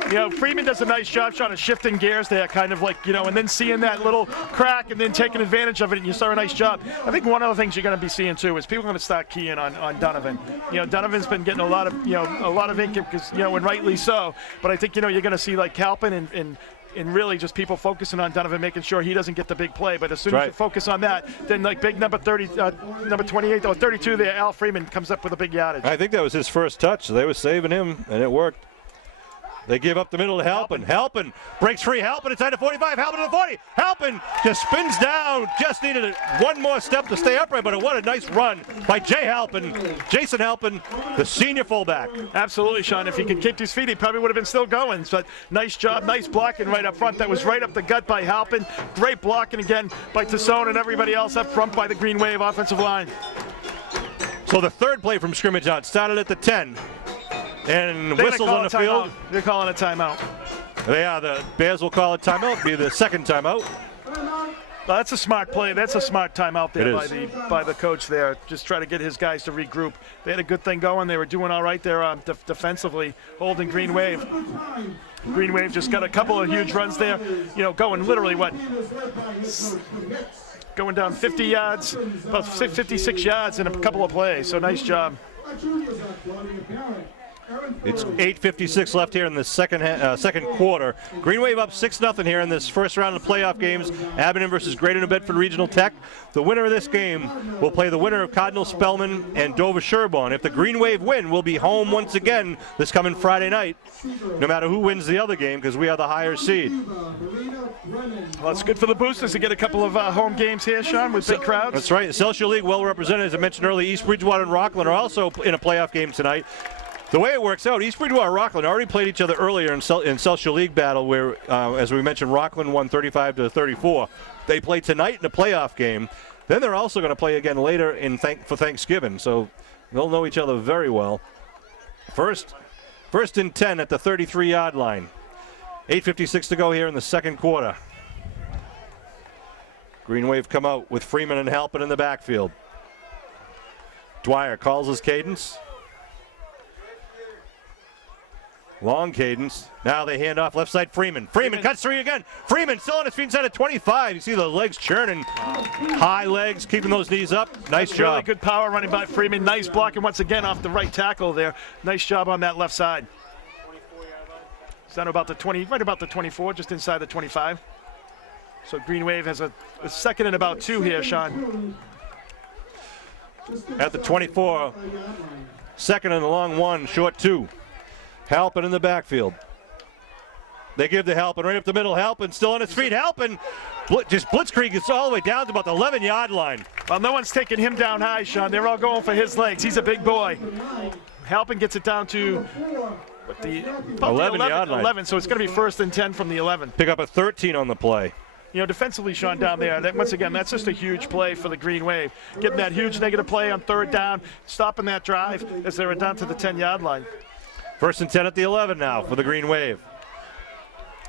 You know, Freeman does a nice job trying to shifting gears there, kind of like, and then seeing that little crack and then taking advantage of it, and you saw a nice job. I think one of the things you're going to be seeing, too, is people are going to start keying on Donovan. You know, Donovan's been getting a lot of ink, because, and rightly so. But I think, you're going to see, like, Halpin and really just people focusing on Donovan, making sure he doesn't get the big play. But as soon as you focus on that, then like big number 30, number 28 or 32 there, Al Freeman comes up with a big yardage. I think that was his first touch. So they were saving him, and it worked. They give up the middle to Halpin. Halpin breaks free. Halpin inside the 45. Halpin to the 40. Halpin just spins down. Just needed one more step to stay upright, but what a nice run by Jason Halpin, the senior fullback. Absolutely, Sean. If he could keep his feet, he probably would have been still going. But nice job, nice blocking right up front. That was right up the gut by Halpin. Great blocking again by Tassone and everybody else up front by the Green Wave offensive line. So the third play from scrimmage out started at the 10. And whistles on the field. They're calling a timeout. The Bears will call a timeout. Be the second timeout. Well, that's a smart play. That's a smart timeout there by the coach there. Just try to get his guys to regroup. They had a good thing going. They were doing all right there defensively, holding Green Wave. Green Wave just got a couple of huge runs there. Going literally going down 50 yards, about 56 yards in a couple of plays. So nice job. It's 8:56 left here in the second quarter. Green Wave up 6-0 here in this first round of playoff games. Abington versus Greater New Bedford Regional Tech. The winner of this game will play the winner of Cardinal Spellman and Dover Sherborne. If the Green Wave win, we'll be home once again this coming Friday night, no matter who wins the other game, because we are the higher seed. Well, it's good for the Boosters to get a couple of home games here, Sean, with big crowds. That's right. The Celsius League, well represented, as I mentioned earlier. East Bridgewater and Rockland are also in a playoff game tonight. The way it works out, East Bridgewater and Rockland already played each other earlier in Celsius League battle where, as we mentioned, Rockland won 35-34. They play tonight in a playoff game. Then they're also going to play again later for Thanksgiving, so they'll know each other very well. First and 10 at the 33-yard line. 8:56 to go here in the second quarter. Green Wave come out with Freeman and Halpin in the backfield. Dwyer calls his cadence. Long cadence. Now they hand off left side Freeman. Freeman cuts three again. Freeman still on his feet inside at 25. You see the legs churning. High legs, keeping those knees up. Nice job. Really good power running by Freeman. Nice blocking once again off the right tackle there. Nice job on that left side. It's down about the 20, right about the 24, just inside the 25. So Green Wave has a second and about 2 here, Sean. At the 24. Second and a long 1, short 2. Halpin in the backfield. They give to Halpin right up the middle. Halpin still on his feet. Halpin just blitzkrieg gets all the way down to about the 11-yard line. Well, no one's taking him down high, Sean. They're all going for his legs. He's a big boy. Halpin gets it down to the 11-yard line. 11, so it's going to be first and 10 from the 11. Pick up a 13 on the play. You know, defensively, Sean, down there, once again, that's just a huge play for the Green Wave. Getting that huge negative play on third down, stopping that drive as they were down to the 10-yard line. First and 10 at the 11 now for the Green Wave.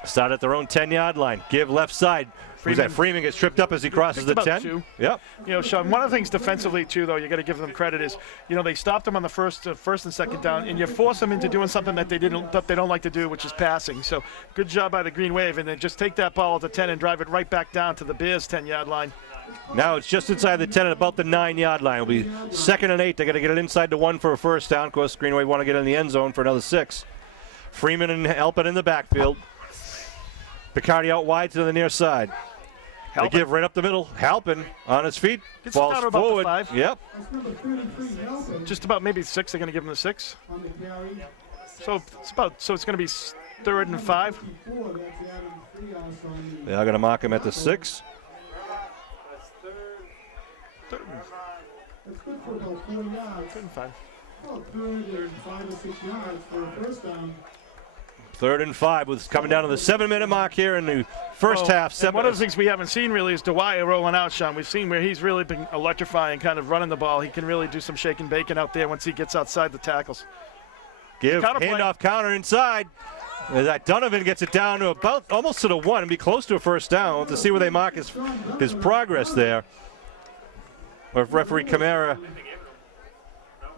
Start at their own 10-yard line. Give left side. Freeman gets tripped up as he crosses the 10. 2. Yep. You know, Sean, one of the things defensively, too, though, you got to give them credit is, you know, they stopped them on the first and second down, and you force them into doing something that they don't like to do, which is passing. So good job by the Green Wave, and then just take that ball at the 10 and drive it right back down to the Bears' 10-yard line. Now it's just inside the 10 at about the 9-yard line. It'll be second and 8. They got to get it inside the 1 for a first down. Of course, Green Wave want to get in the end zone for another 6. Freeman and Halpin in the backfield. Picardi out wide to the near side. They give right up the middle. Halpin on his feet. Gets falls down to about forward. the 5. Yep. Just about maybe 6. They're going to give him the 6. So it's going to be third and 5. They are going to mark him at the 6. Third and 5. Third and 5 with coming down to the 7-minute mark here in the first half. And one of the things we haven't seen really is Dwyer rolling out, Sean. We've seen where he's really been electrifying, kind of running the ball. He can really do some shake and bacon out there once he gets outside the tackles. Give handoff counter inside. That Donovan gets it down to about almost to the 1 and be close to a first down. We'll have to see where they mark his progress there. Or if referee Camara.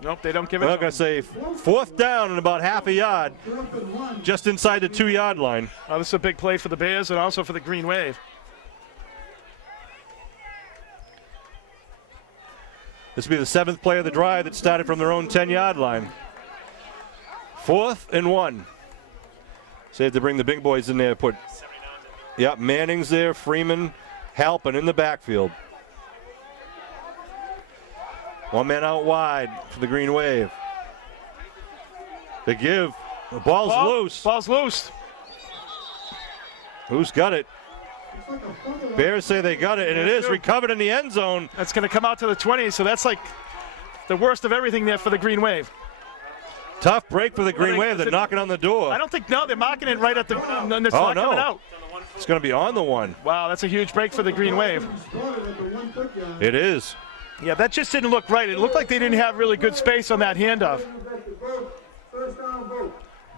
Nope, they don't give it. I'm going to say fourth down and about half a yard, just inside the 2-yard line. Oh, this is a big play for the Bears and also for the Green Wave. This will be the 7th play of the drive that started from their own 10-yard line. 4th and 1. So they have to bring the big boys in there. Manning's there, Freeman, Halpin in the backfield. 1 man out wide for the Green Wave. They give. The ball's loose. Ball's loose. Who's got it? Bears say they got it, and it is recovered in the end zone. That's going to come out to the 20, so that's like the worst of everything there for the Green Wave. Tough break for the Green Wave. They're knocking on the door. I don't think, no, they're marking it right at the, and it's not coming out. It's going to be on the 1. Wow, that's a huge break for the Green Wave. It is. Yeah, that just didn't look right. It looked like they didn't have really good space on that handoff.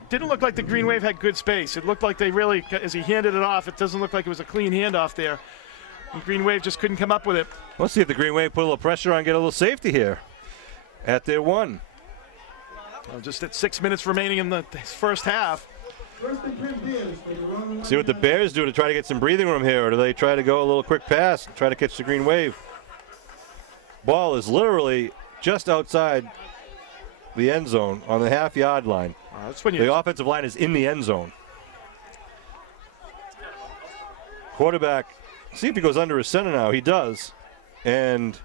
Didn't look like the Green Wave had good space. It looked like they really, as he handed it off, it doesn't look like it was a clean handoff there. The Green Wave just couldn't come up with it. Let's see if the Green Wave put a little pressure on, get a little safety here at their 1. Just at 6 minutes remaining in the first half. First and 10 Bears for the run on See what the Bears do to try to get some breathing room here, or do they try to go a little quick pass, try to catch the green wave? Ball is literally just outside the end zone on the half-yard line. That's when The offensive line is in the end zone. Quarterback, see if he goes under his center now. He does. And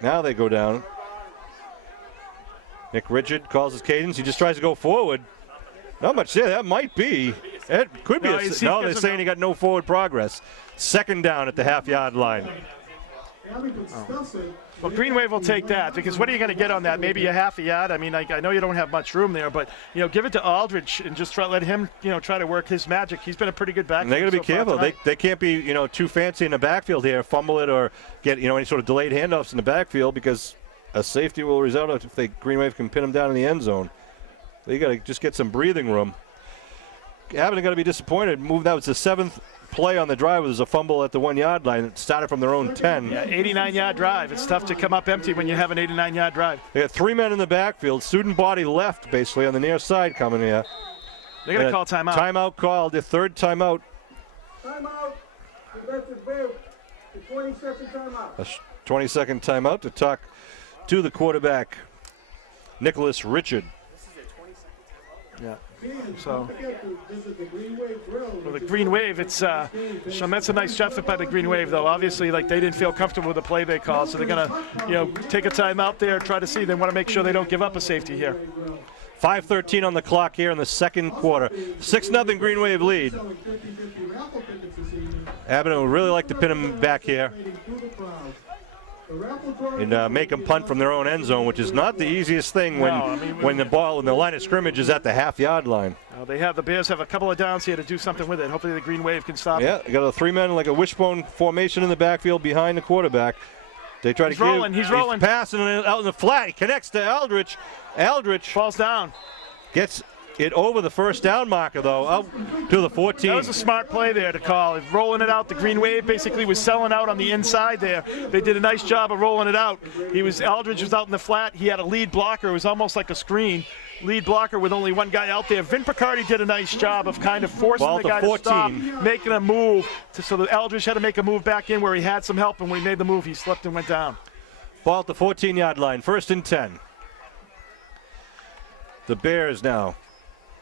now they go down. Nick Richard calls his cadence. He just tries to go forward. Not much there. That might be. It could be. No, No, they're saying he got no forward progress. Second down at the half-yard line. Well, Green Wave will take that, because what are you going to get on that? Maybe a half a yard. I mean, I know you don't have much room there, but give it to Aldridge and just let him try to work his magic. He's been a pretty good back. And they got to be careful. They can't be too fancy in the backfield here, fumble it or get any sort of delayed handoffs in the backfield, because a safety will result if Green Wave can pin them down in the end zone. They got to just get some breathing room. Abington got to be disappointed. That was the 7th play on the drive. There's a fumble at the 1-yard line. It started from their own 10. Yeah, 89-yard drive. It's tough to come up empty when you have an 89-yard drive. They got 3 men in the backfield. Student body left, basically, on the near side coming here. They're going to call timeout. Timeout called. The third timeout. Timeout. The Bedford Bears. The 20-second timeout. A 20-second timeout to talk to the quarterback, Nicholas Richard. Yeah. So, well, the Green Wave, it's Sean, that's a nice job by the Green Wave, though. Obviously, they didn't feel comfortable with the play they called, so they're going to, take a timeout there, try to see. They want to make sure they don't give up a safety here. 5:13 on the clock here in the second quarter. 6-0 Green Wave lead. Abington would really like to pin him back here and make them punt from their own end zone, which is not the easiest thing when the ball in the line of scrimmage is at the half-yard line. The Bears have a couple of downs here to do something with it. Hopefully the Green Wave can stop it. Yeah, they got a 3-man, like a wishbone formation in the backfield behind the quarterback. They try He's rolling. He's passing out in the flat. He connects to Aldridge. Aldridge falls down. Gets it over the first down marker, though, out to the 14. That was a smart play there to call. Rolling it out, the Green Wave basically was selling out on the inside there. They did a nice job of rolling it out. Aldridge was out in the flat. He had a lead blocker. It was almost like a screen. Lead blocker with only one guy out there. Vin Picardi did a nice job of kind of forcing the guy to stop, making a move. So that Aldridge had to make a move back in where he had some help, and when he made the move, he slipped and went down. Ball at the 14-yard line, 1st and 10. The Bears now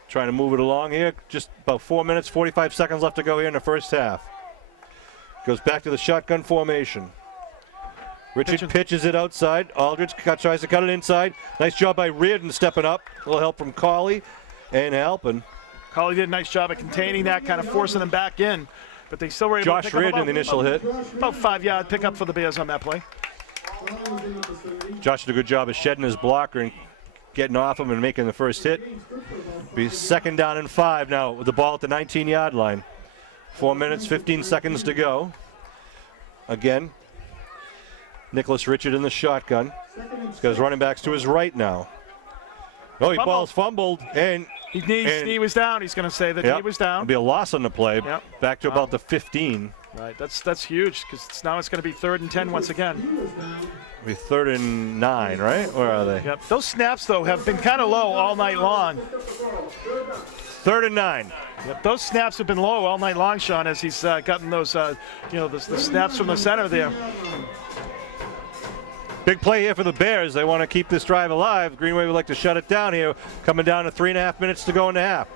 trying to move it along here. Just about 4 minutes, 45 seconds left to go here in the first half. Goes back to the shotgun formation. Richard pitches it outside. Aldridge tries to cut it inside. Nice job by Reardon stepping up. A little help from Cauley and helping. Cauley did a nice job of containing that, kind of forcing them back in. But they still were able to pick Josh Reardon, the initial hit. About 5-yard pickup for the Bears on that play. Josh did a good job of shedding his blocker and getting off him and making the first hit. Be 2nd down and 5 now with the ball at the 19-yard line. 4 minutes, 15 seconds to go. Again, Nicholas Richard in the shotgun. He's got his running backs to his right now. Oh, ball's fumbled, and his knee was down. He's going to say that knee was down. It'll be a loss on the play. Yep. Back to about the 15. Right, that's huge, because now it's going to be 3rd and 10 once again. It'll be 3rd and 9, right? Where are they? Yep. Those snaps, though, have been kind of low all night long. 3rd and 9. Yep. Those snaps have been low all night long, Sean, as he's gotten those, the snaps from the center there. Big play here for the Bears. They want to keep this drive alive. Green Wave would like to shut it down here. Coming down to 3.5 minutes to go in the half.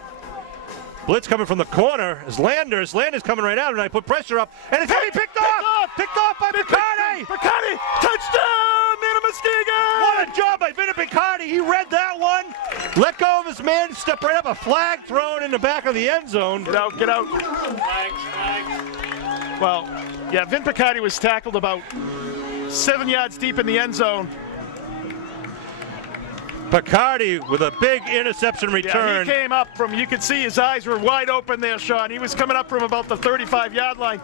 Blitz coming from the corner is Landers. Landers coming right out, and I put pressure up, and it's going to be picked off! Picked off by Picardi! Picardi! Touchdown! Nana Muskegon! What a job by Vinny Picardi. He read that one. Let go of his man, step right up. A flag thrown in the back of the end zone. Get out, get out. Well, yeah, Vin Picardi was tackled about 7 yards deep in the end zone. Picardi with a big interception return. Yeah, he came up from, you could see his eyes were wide open there, Sean. He was coming up from about the 35-yard line.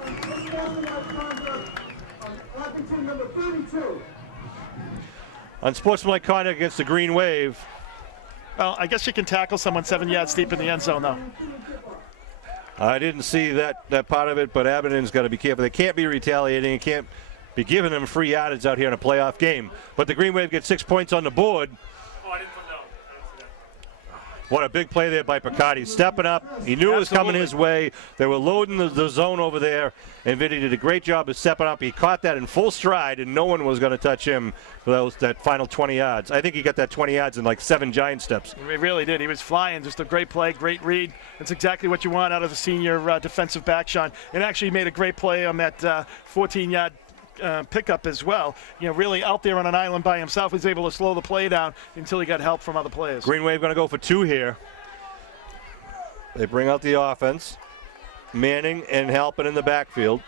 Unsportsmanlike conduct against the Green Wave. Well, I guess you can tackle someone 7 yards deep in the end zone, though. I didn't see that part of it, but Abington's got to be careful. They can't be retaliating. It can't be giving them free yardage out here in a playoff game. But the Green Wave gets 6 points on the board. Oh, I didn't put What a big play there by Picardi. Stepping up. He knew it was coming his way. They were loading the zone over there, and Vinny did a great job of stepping up. He caught that in full stride, and no one was going to touch him for that final 20 yards. I think he got that 20 yards in like 7 giant steps. He really did. He was flying. Just a great play, great read. That's exactly what you want out of a senior defensive back, Sean. And actually he made a great play on that 14-yard pickup as well. You know, really out there on an island by himself, was able to slow the play down until he got help from other players. Green Wave going to go for 2 here. They bring out the offense. Manning and Halpin in the backfield.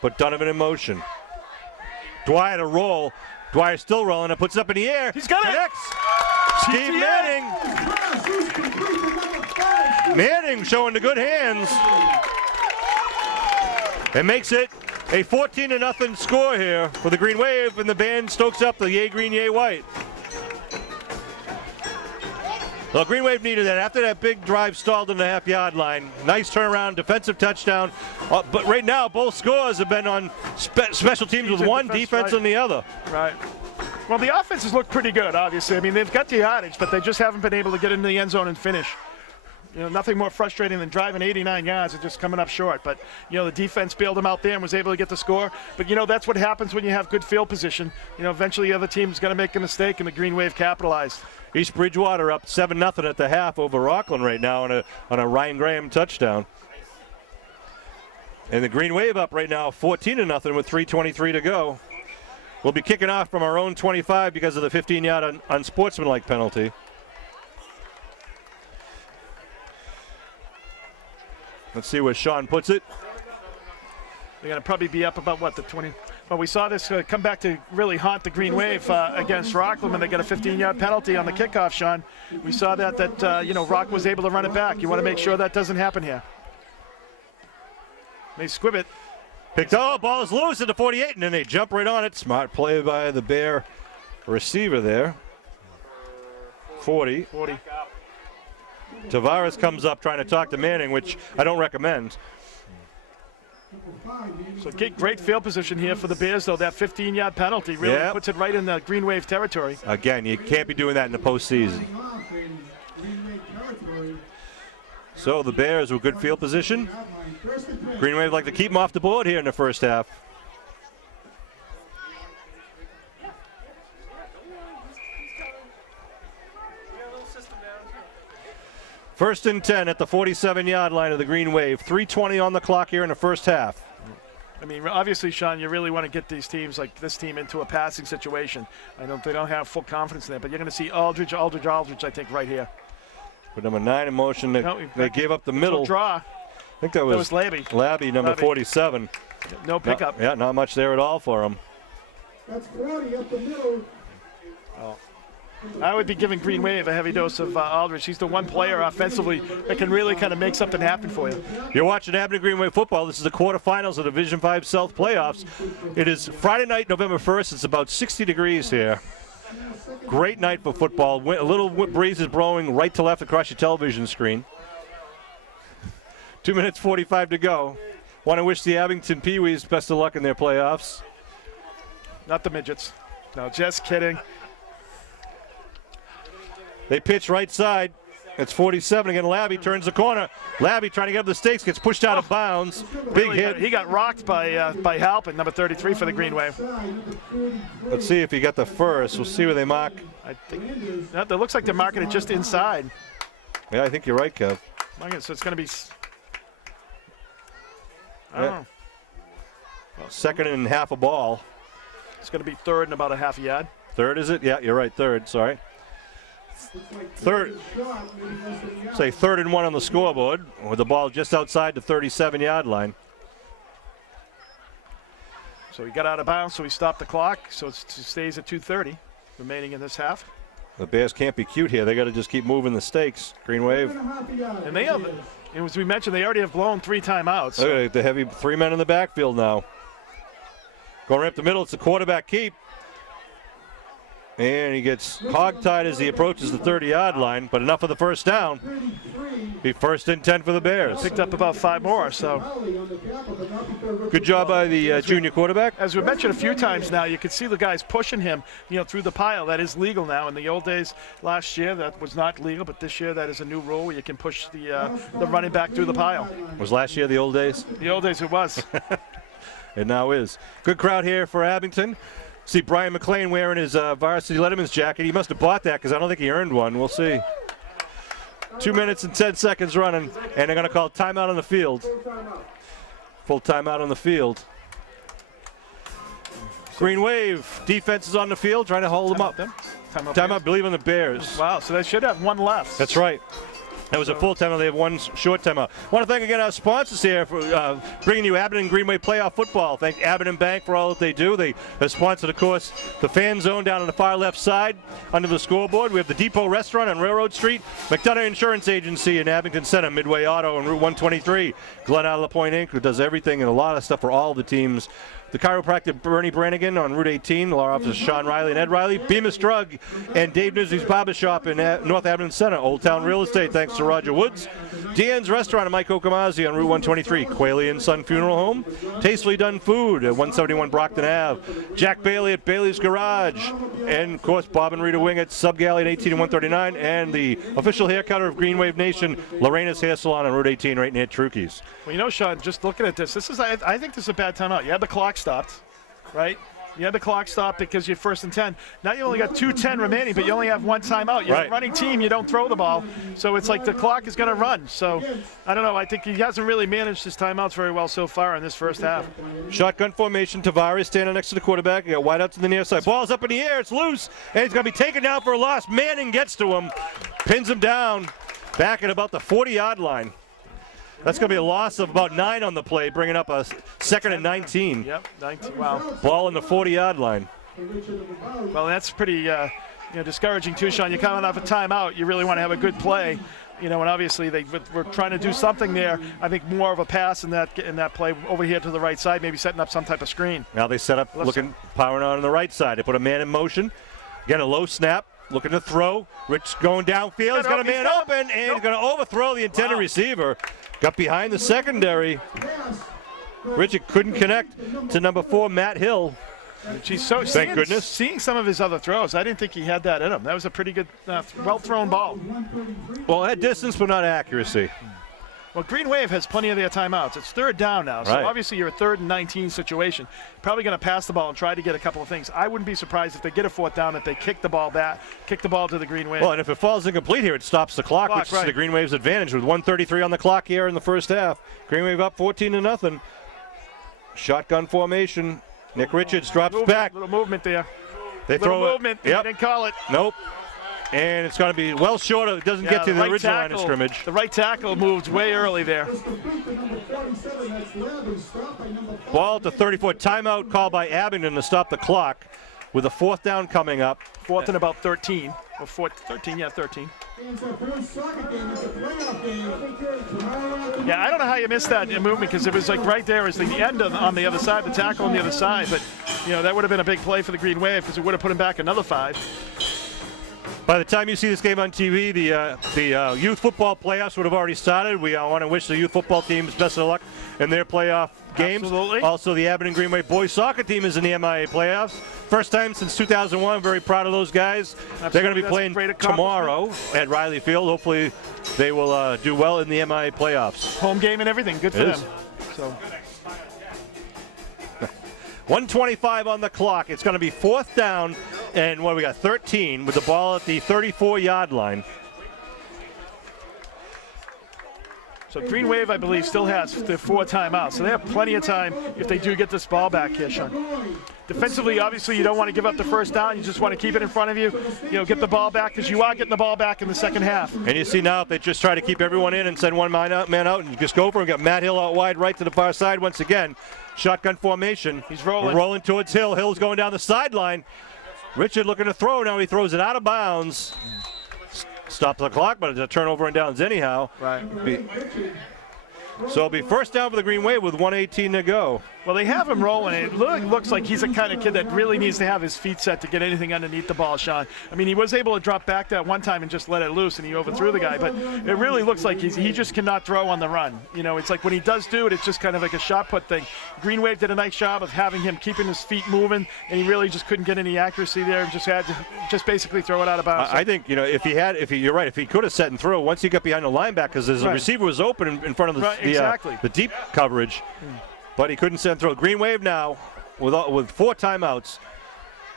Put Donovan in motion. Dwyer to roll. Dwyer still rolling. It puts it up in the air. He's got it. Steve Manning. Manning showing the good hands. And makes it a 14-0 score here for the Green Wave, and the band stokes up the yay green, yay white. Well, Green Wave needed that after that big drive stalled in the half-yard line. Nice turnaround, defensive touchdown. But right now, both scores have been on special teams with one, defense on the other. Right. Well, the offenses look pretty good, obviously. I mean, they've got the yardage, but they just haven't been able to get into the end zone and finish. You know, nothing more frustrating than driving 89 yards and just coming up short. But, you know, the defense bailed them out there and was able to get the score. But, you know, that's what happens when you have good field position. You know, eventually the other team's going to make a mistake, and the Green Wave capitalized. East Bridgewater up 7-0 at the half over Rockland right now on a Ryan Graham touchdown. And the Green Wave up right now 14-0 with 3:23 to go. We'll be kicking off from our own 25 because of the 15-yard unsportsmanlike penalty. Let's see where Sean puts it. They're going to probably be up about, what, the 20? Well, we saw this come back to really haunt the Green Wave against Rockland when they got a 15-yard penalty on the kickoff, Sean. We saw that you know, Rock was able to run it back. You want to make sure that doesn't happen here. They squib it. Picked up, ball is loose at the 48, and then they jump right on it. Smart play by the Bear receiver there. 40. Tavares comes up trying to talk to Manning, which I don't recommend. So great field position here for the Bears, though. That 15-yard penalty really puts it right in the Green Wave territory. Again, you can't be doing that in the postseason. So the Bears with good field position. Green Wave like to keep them off the board here in the first half. First and 10 at the 47-yard line of the Green Wave. 3:20 on the clock here in the first half. I mean, obviously, Sean, you really want to get these teams like this team into a passing situation. I know they don't have full confidence in that, but you're going to see Aldridge, I think, right here. With number 9 in motion, they gave up the middle. Draw. I think that was Labby, number 47. No pickup. Not much there at all for him. That's 40 up the middle. I would be giving Green Wave a heavy dose of Aldridge. He's the one player offensively that can really kind of make something happen for you. You're watching Abington Green Wave football. This is the quarterfinals of the Division 5 South playoffs. It is Friday night, November 1st. It's about 60 degrees here. Great night for football. A little breeze is blowing right to left across your television screen. 2 minutes 45 to go. Want to wish the Abington Pee-wees best of luck in their playoffs. Not the midgets. No, just kidding. They pitch right side. It's 47 again. Labby turns the corner. Labby trying to get up the stakes, gets pushed out of bounds. Big hit. He got rocked by Halpin, number 33 for the Green Wave. Let's see if he got the first. We'll see where they mark. I think that looks like they're marking it just inside. Yeah, I think you're right, Kev. So it's going to be. I don't know. Second and half a ball. It's going to be third and about a half a yard. Third, is it? Yeah, you're right. Third. Sorry. Third. Say 3rd and 1 on the scoreboard with the ball just outside the 37-yard line. So he got out of bounds, so he stopped the clock. So it stays at 2:30 remaining in this half. The Bears can't be cute here. They got to just keep moving the stakes. Green Wave. And they have, as we mentioned, they already have blown 3 timeouts. So. Look at the heavy 3 men in the backfield now. Going right up the middle, it's the quarterback keep. And he gets hog-tied as he approaches the 30-yard line, but enough of the first down. Be first and 10 for the Bears. Picked up about 5 more, so. Good job by the junior quarterback. As we mentioned a few times now, you can see the guys pushing him, through the pile. That is legal now. In the old days, last year, that was not legal, but this year that is a new rule where you can push the running back through the pile. Was last year the old days? The old days it was. It now is. Good crowd here for Abington. See Brian McLean wearing his Varsity Letterman's jacket. He must have bought that because I don't think he earned one. We'll see. 2 minutes and 10 seconds running, and they're going to call timeout on the field. Full timeout on the field. Green Wave defense is on the field, trying to hold them up. Timeout, believe in the Bears. Wow, so they should have one left. That's right. That was a full timeout. They have one short timeout. I want to thank again our sponsors here for bringing you Abington Greenway playoff football. Thank Abington Bank for all that they do. They have sponsored, of course, the fan zone down on the far left side under the scoreboard. We have the Depot Restaurant on Railroad Street, McDonough Insurance Agency in Abington Center, Midway Auto on Route 123, Glen Isle Point Inc., who does everything and a lot of stuff for all the teams. The chiropractor Bernie Brannigan on Route 18, law offices Sean Riley and Ed Riley, Bemis Drug, and Dave Newsley's Barber Shop in North Abington Center, Old Town Real Estate, thanks to Roger Woods. Deanne's Restaurant and Mike Okamazi on Route 123, Quayle and Son Funeral Home, Tastefully Done Food at 171 Brockton Ave, Jack Bailey at Bailey's Garage, and of course Bob and Rita Wing at Sub Galley at 18 and 139, and the official haircutter of Green Wave Nation, Lorena's Hair Salon on Route 18 right near Trukey's. Well, Sean, just looking at this is I think this is a bad timeout. You had the clock stopped, right? You had the clock stopped because you're first and 10. Now you only got 2:10 remaining, but you only have one timeout. You're a running team. You don't throw the ball. So it's like the clock is going to run. So I don't know. I think he hasn't really managed his timeouts very well so far in this first half. Shotgun formation. Tavares standing next to the quarterback. You got wide out to the near side. Ball's up in the air. It's loose. And it's going to be taken down for a loss. Manning gets to him. Pins him down. Back at about the 40-yard line. That's going to be a loss of about 9 on the play, bringing up a 2nd and 19. Yep, 19. Wow. Ball in the 40-yard line. Well, that's pretty discouraging too, Sean. You're coming off a timeout. You really want to have a good play. And obviously they were trying to do something there. I think more of a pass in that play over here to the right side, maybe setting up some type of screen. Now they set up, powering on the right side. They put a man in motion. Again, a low snap. Looking to throw. Rich going downfield. He's got a man open, and he's going to overthrow the intended receiver. Got behind the secondary. Richard couldn't connect to number 4, Matt Hill. Thank goodness. Seeing some of his other throws, I didn't think he had that in him. That was a pretty good, well-thrown ball. Well, at distance, but not accuracy. Well, Green Wave has plenty of their timeouts. It's 3rd down now, so obviously you're a 3rd and 19 situation. Probably going to pass the ball and try to get a couple of things. I wouldn't be surprised if they get a 4th down, if they kick the ball back, kick the ball to the Green Wave. Well, and if it falls incomplete here, it stops the clock, which is the Green Wave's advantage with 1:33 on the clock here in the first half. Green Wave up 14-0. Shotgun formation. Nick Richards drops back. Little movement there. They throw movement. Yep. They didn't call it. Nope. And it's going to be well short of, it doesn't get to the original line of scrimmage. The right tackle moved way early there. Ball to 34. Timeout called by Abington to stop the clock with a 4th down coming up. 4th and about 13. Or 13, yeah, 13. Yeah, I don't know how you missed that movement because it was like right there is the end on the other side, the tackle on the other side. But, that would have been a big play for the Green Wave because it would have put him back another 5. By the time you see this game on TV, the youth football playoffs would have already started. We want to wish the youth football teams best of luck in their playoff games. Absolutely. Also, the Abington Greenway boys soccer team is in the MIA playoffs. First time since 2001. Very proud of those guys. Absolutely. They're going to be playing tomorrow at Riley Field. Hopefully, they will do well in the MIA playoffs. Home game and everything. Good for them. So. 1:25 on the clock. It's going to be 4th down, and we got 13 with the ball at the 34-yard line. So Green Wave, I believe, still has the 4 timeouts. So they have plenty of time if they do get this ball back here, Sean. Defensively, obviously, you don't want to give up the 1st down. You just want to keep it in front of you. Get the ball back because you are getting the ball back in the second half. And you see now if they just try to keep everyone in and send one man out and you just go for it. We got Matt Hill out wide right to the far side once again. Shotgun formation. He's rolling. We're rolling towards Hill. Hill's going down the sideline. Richard looking to throw. Now he throws it out of bounds. Stops the clock, but it's a turnover and downs anyhow. Right. So it'll be 1st down for the Green Wave with 1:18 to go. Well, they have him rolling. It looks like he's the kind of kid that really needs to have his feet set to get anything underneath the ball, Sean. I mean, he was able to drop back that one time and just let it loose, and he overthrew the guy. But it really looks like he just cannot throw on the run. You know, it's like when he does do it, it's just kind of like a shot put thing. Green Wave did a nice job of having him keeping his feet moving, and he really just couldn't get any accuracy there and just had to basically throw it out of bounds. I think, you know, you're right, if he could have set and throw, once he got behind the linebacker, because the receiver was open in front of the deep coverage. But he couldn't send throw. Green Wave now with 4 timeouts.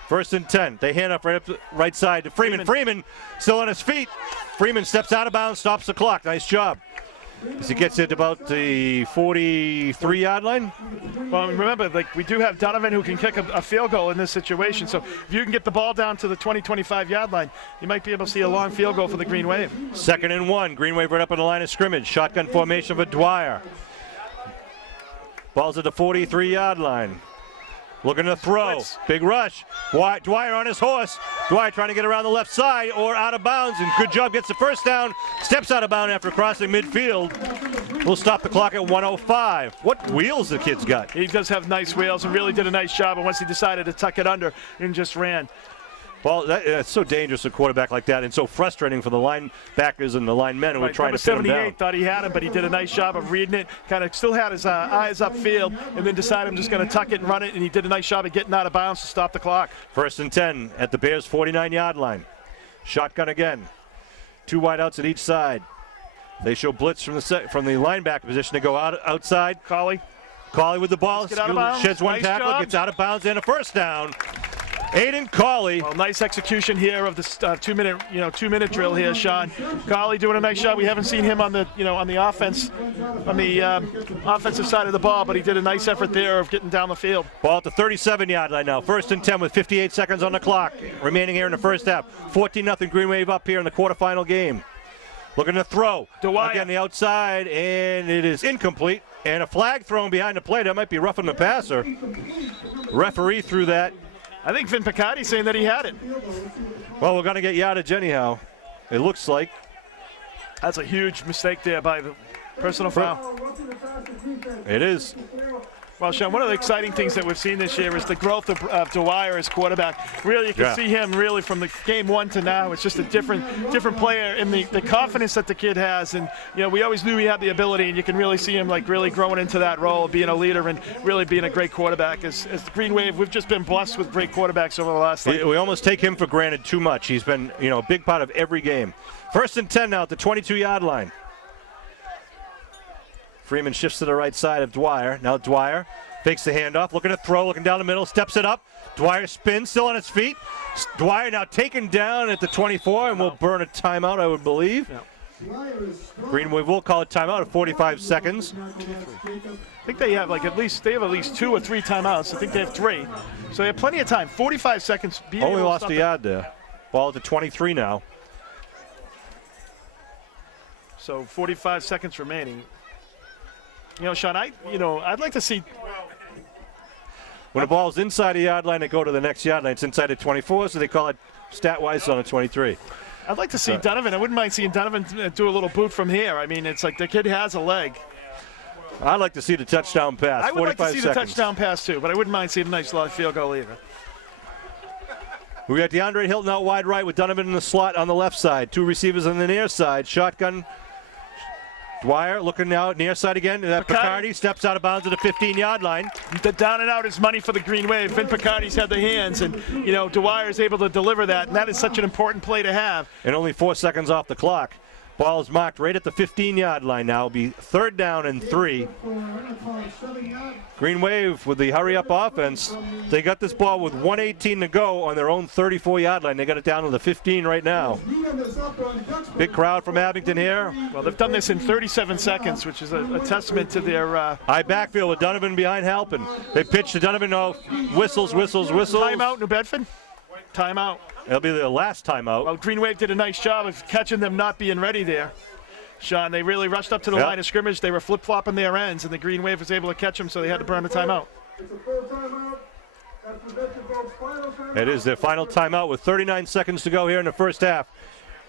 1st and 10. They hand off right side to Freeman. Freeman still on his feet. Freeman steps out of bounds, stops the clock. Nice job. As he gets it about the 43-yard line. Well, remember, like, we do have Donovan who can kick a field goal in this situation. So if you can get the ball down to the 25-yard line, you might be able to see a long field goal for the Green Wave. 2nd and 1. Green Wave right up on the line of scrimmage. Shotgun formation for Dwyer. Ball's at the 43-yard line. Looking to throw. Blitz. Big rush. Dwyer on his horse. Dwyer trying to get around the left side or out of bounds. And good job. Gets the first down. Steps out of bounds after crossing midfield. We'll stop the clock at 1:05. What wheels the kid's got. He does have nice wheels and really did a nice job. And once he decided to tuck it under and just ran. Well, that's so dangerous, a quarterback like that, and so frustrating for the linebackers and the linemen who were trying to pin him down. 78 thought he had him, but he did a nice job of reading it. Kind of still had his eyes upfield, and then decided I'm just going to tuck it and run it, and he did a nice job of getting out of bounds to stop the clock. 1st and 10 at the Bears' 49-yard line. Shotgun again. 2 wideouts at each side. They show blitz from the linebacker position to go outside. Collie with the ball. Get out of bounds. Sheds one Nice tackle, job. gets out of bounds, and a first down. Aiden Cawley. Well, nice execution here of the 2-minute drill here, Sean. Cawley doing a nice job. We haven't seen him on the offensive side of the ball, but he did a nice effort there of getting down the field. Ball at the 37-yard line now. 1st and 10 with 58 seconds on the clock remaining here in the first half. 14-0 Green Wave up here in the quarterfinal game. Looking to throw. Dwyer. Again, the outside, and it is incomplete. And a flag thrown behind the play. That might be roughing the passer. Referee threw that. I think Vin Picardi's saying that he had it. Well, we're going to get yardage anyhow. It looks like. That's a huge mistake there by the personal foul. It is. Well, Sean, one of the exciting things that we've seen this year is the growth of Dwyer as quarterback. Really, you can see him really from the game 1 to now. It's just a different player, and the confidence that the kid has. And, you know, we always knew he had the ability, and you can really see him, like, really growing into that role, being a leader and really being a great quarterback. As the Green Wave, we've just been blessed with great quarterbacks over the last We almost take him for granted too much. He's been, you know, a big part of every game. 1st and 10 now at the 22-yard line. Freeman shifts to the right side of Dwyer. Now Dwyer fakes the handoff, looking to throw, looking down the middle, steps it up. Dwyer spins, still on his feet. Dwyer now taken down at the 24 and will burn a timeout, I would believe. Yeah. Green Wave will call a timeout at 45 seconds. I think they have at least 2 or 3 timeouts. I think they have 3. So they have plenty of time. 45 seconds. Only lost a yard there. Ball at the 23 now. So 45 seconds remaining. You know, Sean, I'd like to see. When the ball's inside the yard line, they go to the next yard line. It's inside the 24, so they call it stat-wise on the 23. I'd like to see Donovan. I wouldn't mind seeing Donovan do a little boot from here. I mean, it's like the kid has a leg. I'd like to see the touchdown pass. I would like to see the seconds. touchdown pass too, but I wouldn't mind seeing a nice long field goal either. We got DeAndre Hilton out wide right with Donovan in the slot on the left side. 2 receivers on the near side. Shotgun. Dwyer looking now near side again. Picardi steps out of bounds at the 15-yard line. The down and out is money for the Green Wave. Vin Picardi's had the hands, and, you know, Dwyer is able to deliver that, and that is such an important play to have. And only 4 seconds off the clock. Ball is marked right at the 15-yard line now. It'll be 3rd down and 3. Green Wave with the hurry-up offense. They got this ball with 1:18 to go on their own 34-yard line. They got it down to the 15 right now. Big crowd from Abington here. Well, they've done this in 37 seconds, which is a testament to their high backfield with Donovan behind helping. They pitch to Donovan. Oh, whistles. Timeout, New Bedford. Timeout. It'll be the last timeout. Well, Green Wave did a nice job of catching them not being ready there. Sean, they really rushed up to the line of scrimmage. They were flip-flopping their ends, and the Green Wave was able to catch them, so they had to burn the timeout. It is their final timeout with 39 seconds to go here in the first half.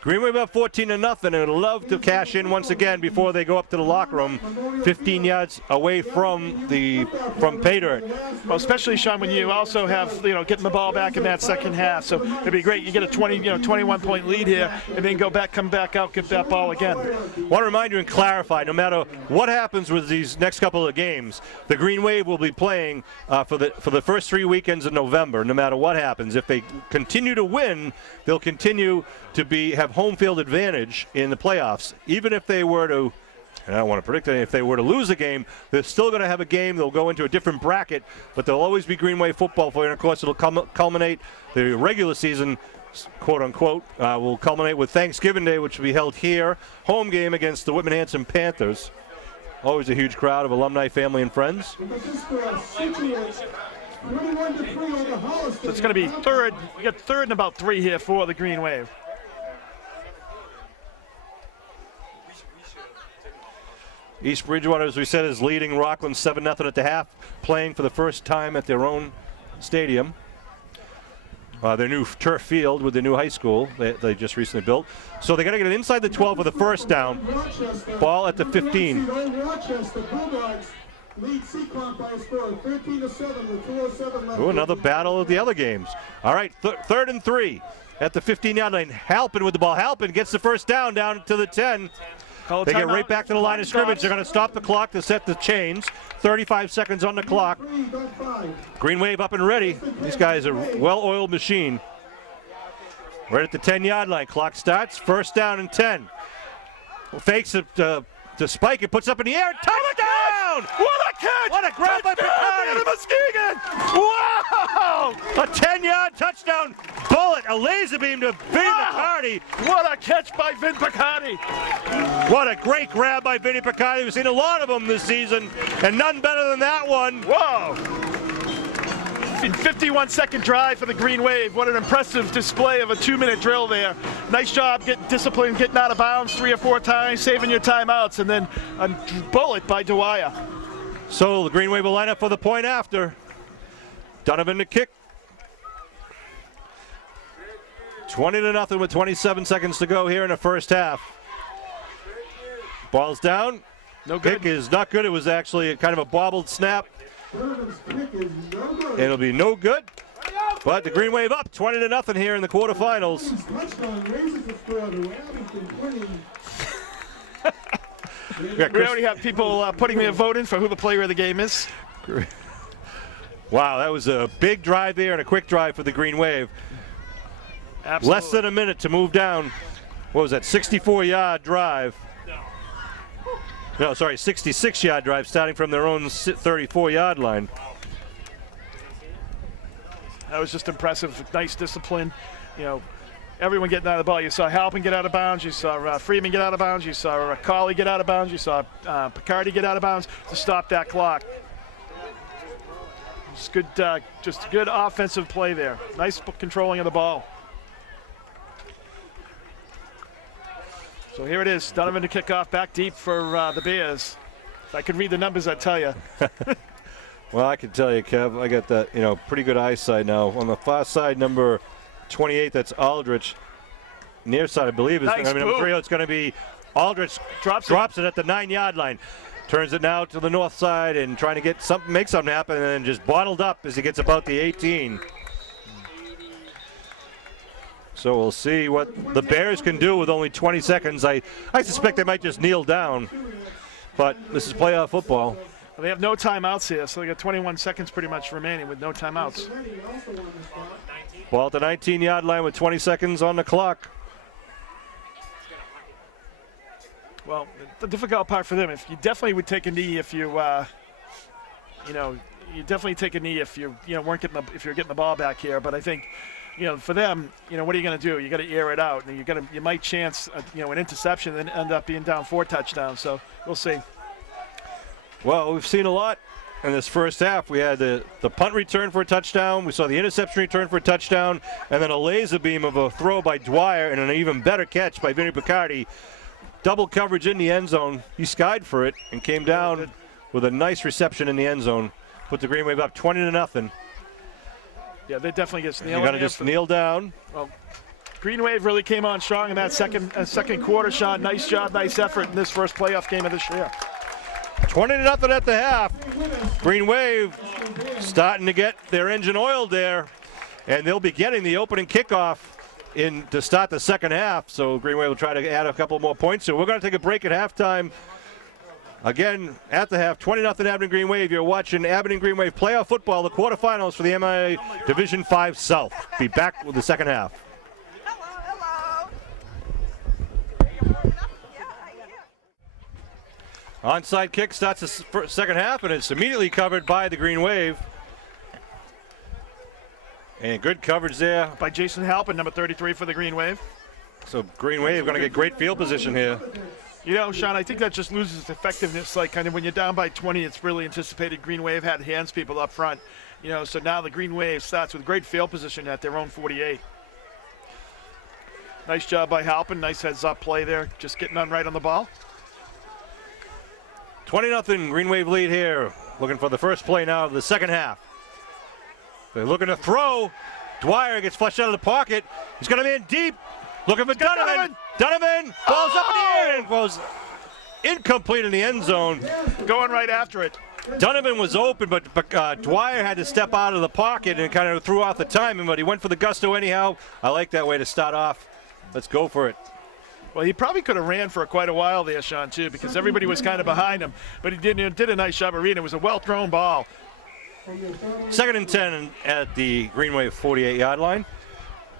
Green Wave up 14-0 and would love to cash in once again before they go up to the locker room, 15 yards away from pay dirt. Well, especially, Sean, when you also have, getting the ball back in that second half. So it'd be great. You get a 21-point lead here, and then come back out, get that ball again. I want to remind you and clarify, no matter what happens with these next couple of games, the Green Wave will be playing for the first 3 weekends in November, no matter what happens. If they continue to win, they'll continue to have home field advantage in the playoffs. Even if they were to, and I don't want to predict anything, if they were to lose a game, they're still going to have a game. They'll go into a different bracket, but they'll always be Green Wave football for you. And, of course, it'll culminate the regular season, quote unquote, will culminate with Thanksgiving Day, which will be held here. Home game against the Whitman-Hanson Panthers. Always a huge crowd of alumni, family, and friends. So it's going to be third. We got third and about 3 here for the Green Wave. East Bridgewater, as we said, is leading Rockland 7-0 at the half, playing for the first time at their own stadium. Their new turf field with the new high school they just recently built. So they got to get it inside the 12 with a first down. Ball at the 15. Ooh, another battle of the other games. All right, third and 3 at the 15-yard line. Halpin with the ball. Halpin gets the first down to the 10. They get right back to the line of scrimmage. They're going to stop the clock to set the chains. 35 seconds on the clock. Green Wave up and ready. These guys are a well-oiled machine. Right at the 10-yard line. Clock starts. First down and 10. Fakes it to Spike. It puts up in the air. Touchdown! What a catch! What a grab by Picardi! Wow! A 10-yard touchdown bullet. A laser beam to Vinny Picardi. What a catch by Vin Picardi! What a great grab by Vinny Picardi. We've seen a lot of them this season, and none better than that one. Whoa! 51-second drive for the Green Wave. What an impressive display of a 2-minute drill there. Nice job getting disciplined, getting out of bounds 3 or 4 times, saving your timeouts, and then a bullet by Dwyer. So the Green Wave will line up for the point after. Donovan to kick. 20-0 with 27 seconds to go here in the first half. Ball's down. No good. Kick is not good. It was actually kind of a bobbled snap. It'll be no good. But the Green Wave up 20-0 here in the quarterfinals. We already have people putting their vote in for who the player of the game is. Wow, that was a big drive there and a quick drive for the Green Wave. Absolutely. Less than a minute to move down. What was that, 64-yard drive? No, sorry, 66-yard drive starting from their own 34-yard line. That was just impressive. Nice discipline. Everyone getting out of the ball. You saw Halpin get out of bounds. You saw Freeman get out of bounds. You saw Colley get out of bounds. You saw Picardi get out of bounds to stop that clock. Just good offensive play there. Nice controlling of the ball. So here it is, Donovan to kick off, back deep for the Bears. If I could read the numbers, I'd tell you. Well, I can tell you, Kev, I got that, pretty good eyesight now. On the far side, number 28, that's Aldrich. Near side, I believe, is number 3. It's going to be Aldrich. Drops it at the 9-yard line. Turns it now to the north side and trying to make something happen, and then just bottled up as he gets about the 18. So we'll see what the Bears can do with only 20 seconds. I suspect they might just kneel down, but this is playoff football. Well, they have no timeouts here, so they got 21 seconds pretty much remaining with no timeouts. Ball at the 19-yard line with 20 seconds on the clock. Well, the difficult part for them, if you definitely would take a knee if you, you definitely take a knee if you weren't if you're getting the ball back here. But I think, for them, what are you going to do? You got to air it out, and you might chance, an interception and end up being down 4 touchdowns. So we'll see. Well, we've seen a lot in this first half. We had the punt return for a touchdown. We saw the interception return for a touchdown, and then a laser beam of a throw by Dwyer and an even better catch by Vinny Picardi. Double coverage in the end zone. He skied for it and came down with a nice reception in the end zone. Put the Green Wave up 20-0. Yeah, they definitely get You're going to just kneel down. Well, Green Wave really came on strong in that second quarter, Sean. Nice job, nice effort in this first playoff game of this year. 20-0 at the half. Green Wave starting to get their engine oiled there, and they'll be getting the opening kickoff to start the second half. So Green Wave will try to add a couple more points. So we're going to take a break at halftime. Again, at the half, 20-0 Abington Green Wave. You're watching Abington Green Wave playoff football, the quarterfinals for the MIA Division 5 South. Be back with the second half. Onside kick starts the second half, and it's immediately covered by the Green Wave. And good coverage there by Jason Halpin, number 33 for the Green Wave. So Green Wave going to get great field position here. You know, Sean, I think that just loses its effectiveness. Like, kind of when you're down by 20, it's really anticipated. Green Wave had hands people up front. You know, so now the Green Wave starts with great field position at their own 48. Nice job by Halpin. Nice heads-up play there. Just getting on right on the ball. 20-0 Green Wave lead here. Looking for the first play now of the second half. They're looking to throw. Dwyer gets flushed out of the pocket. He's going to be in deep. Looking for Donovan. Donovan falls up in the air and goes incomplete in the end zone. Going right after it. Donovan was open, but Dwyer had to step out of the pocket and kind of threw off the timing, but he went for the gusto anyhow. I like that way to start off. Let's go for it. Well, he probably could have ran for quite a while there, Sean, too, because everybody was kind of behind him. But he did a nice job of reading. It was a well-thrown ball. 2nd and 10 at the Green Wave 48-yard line.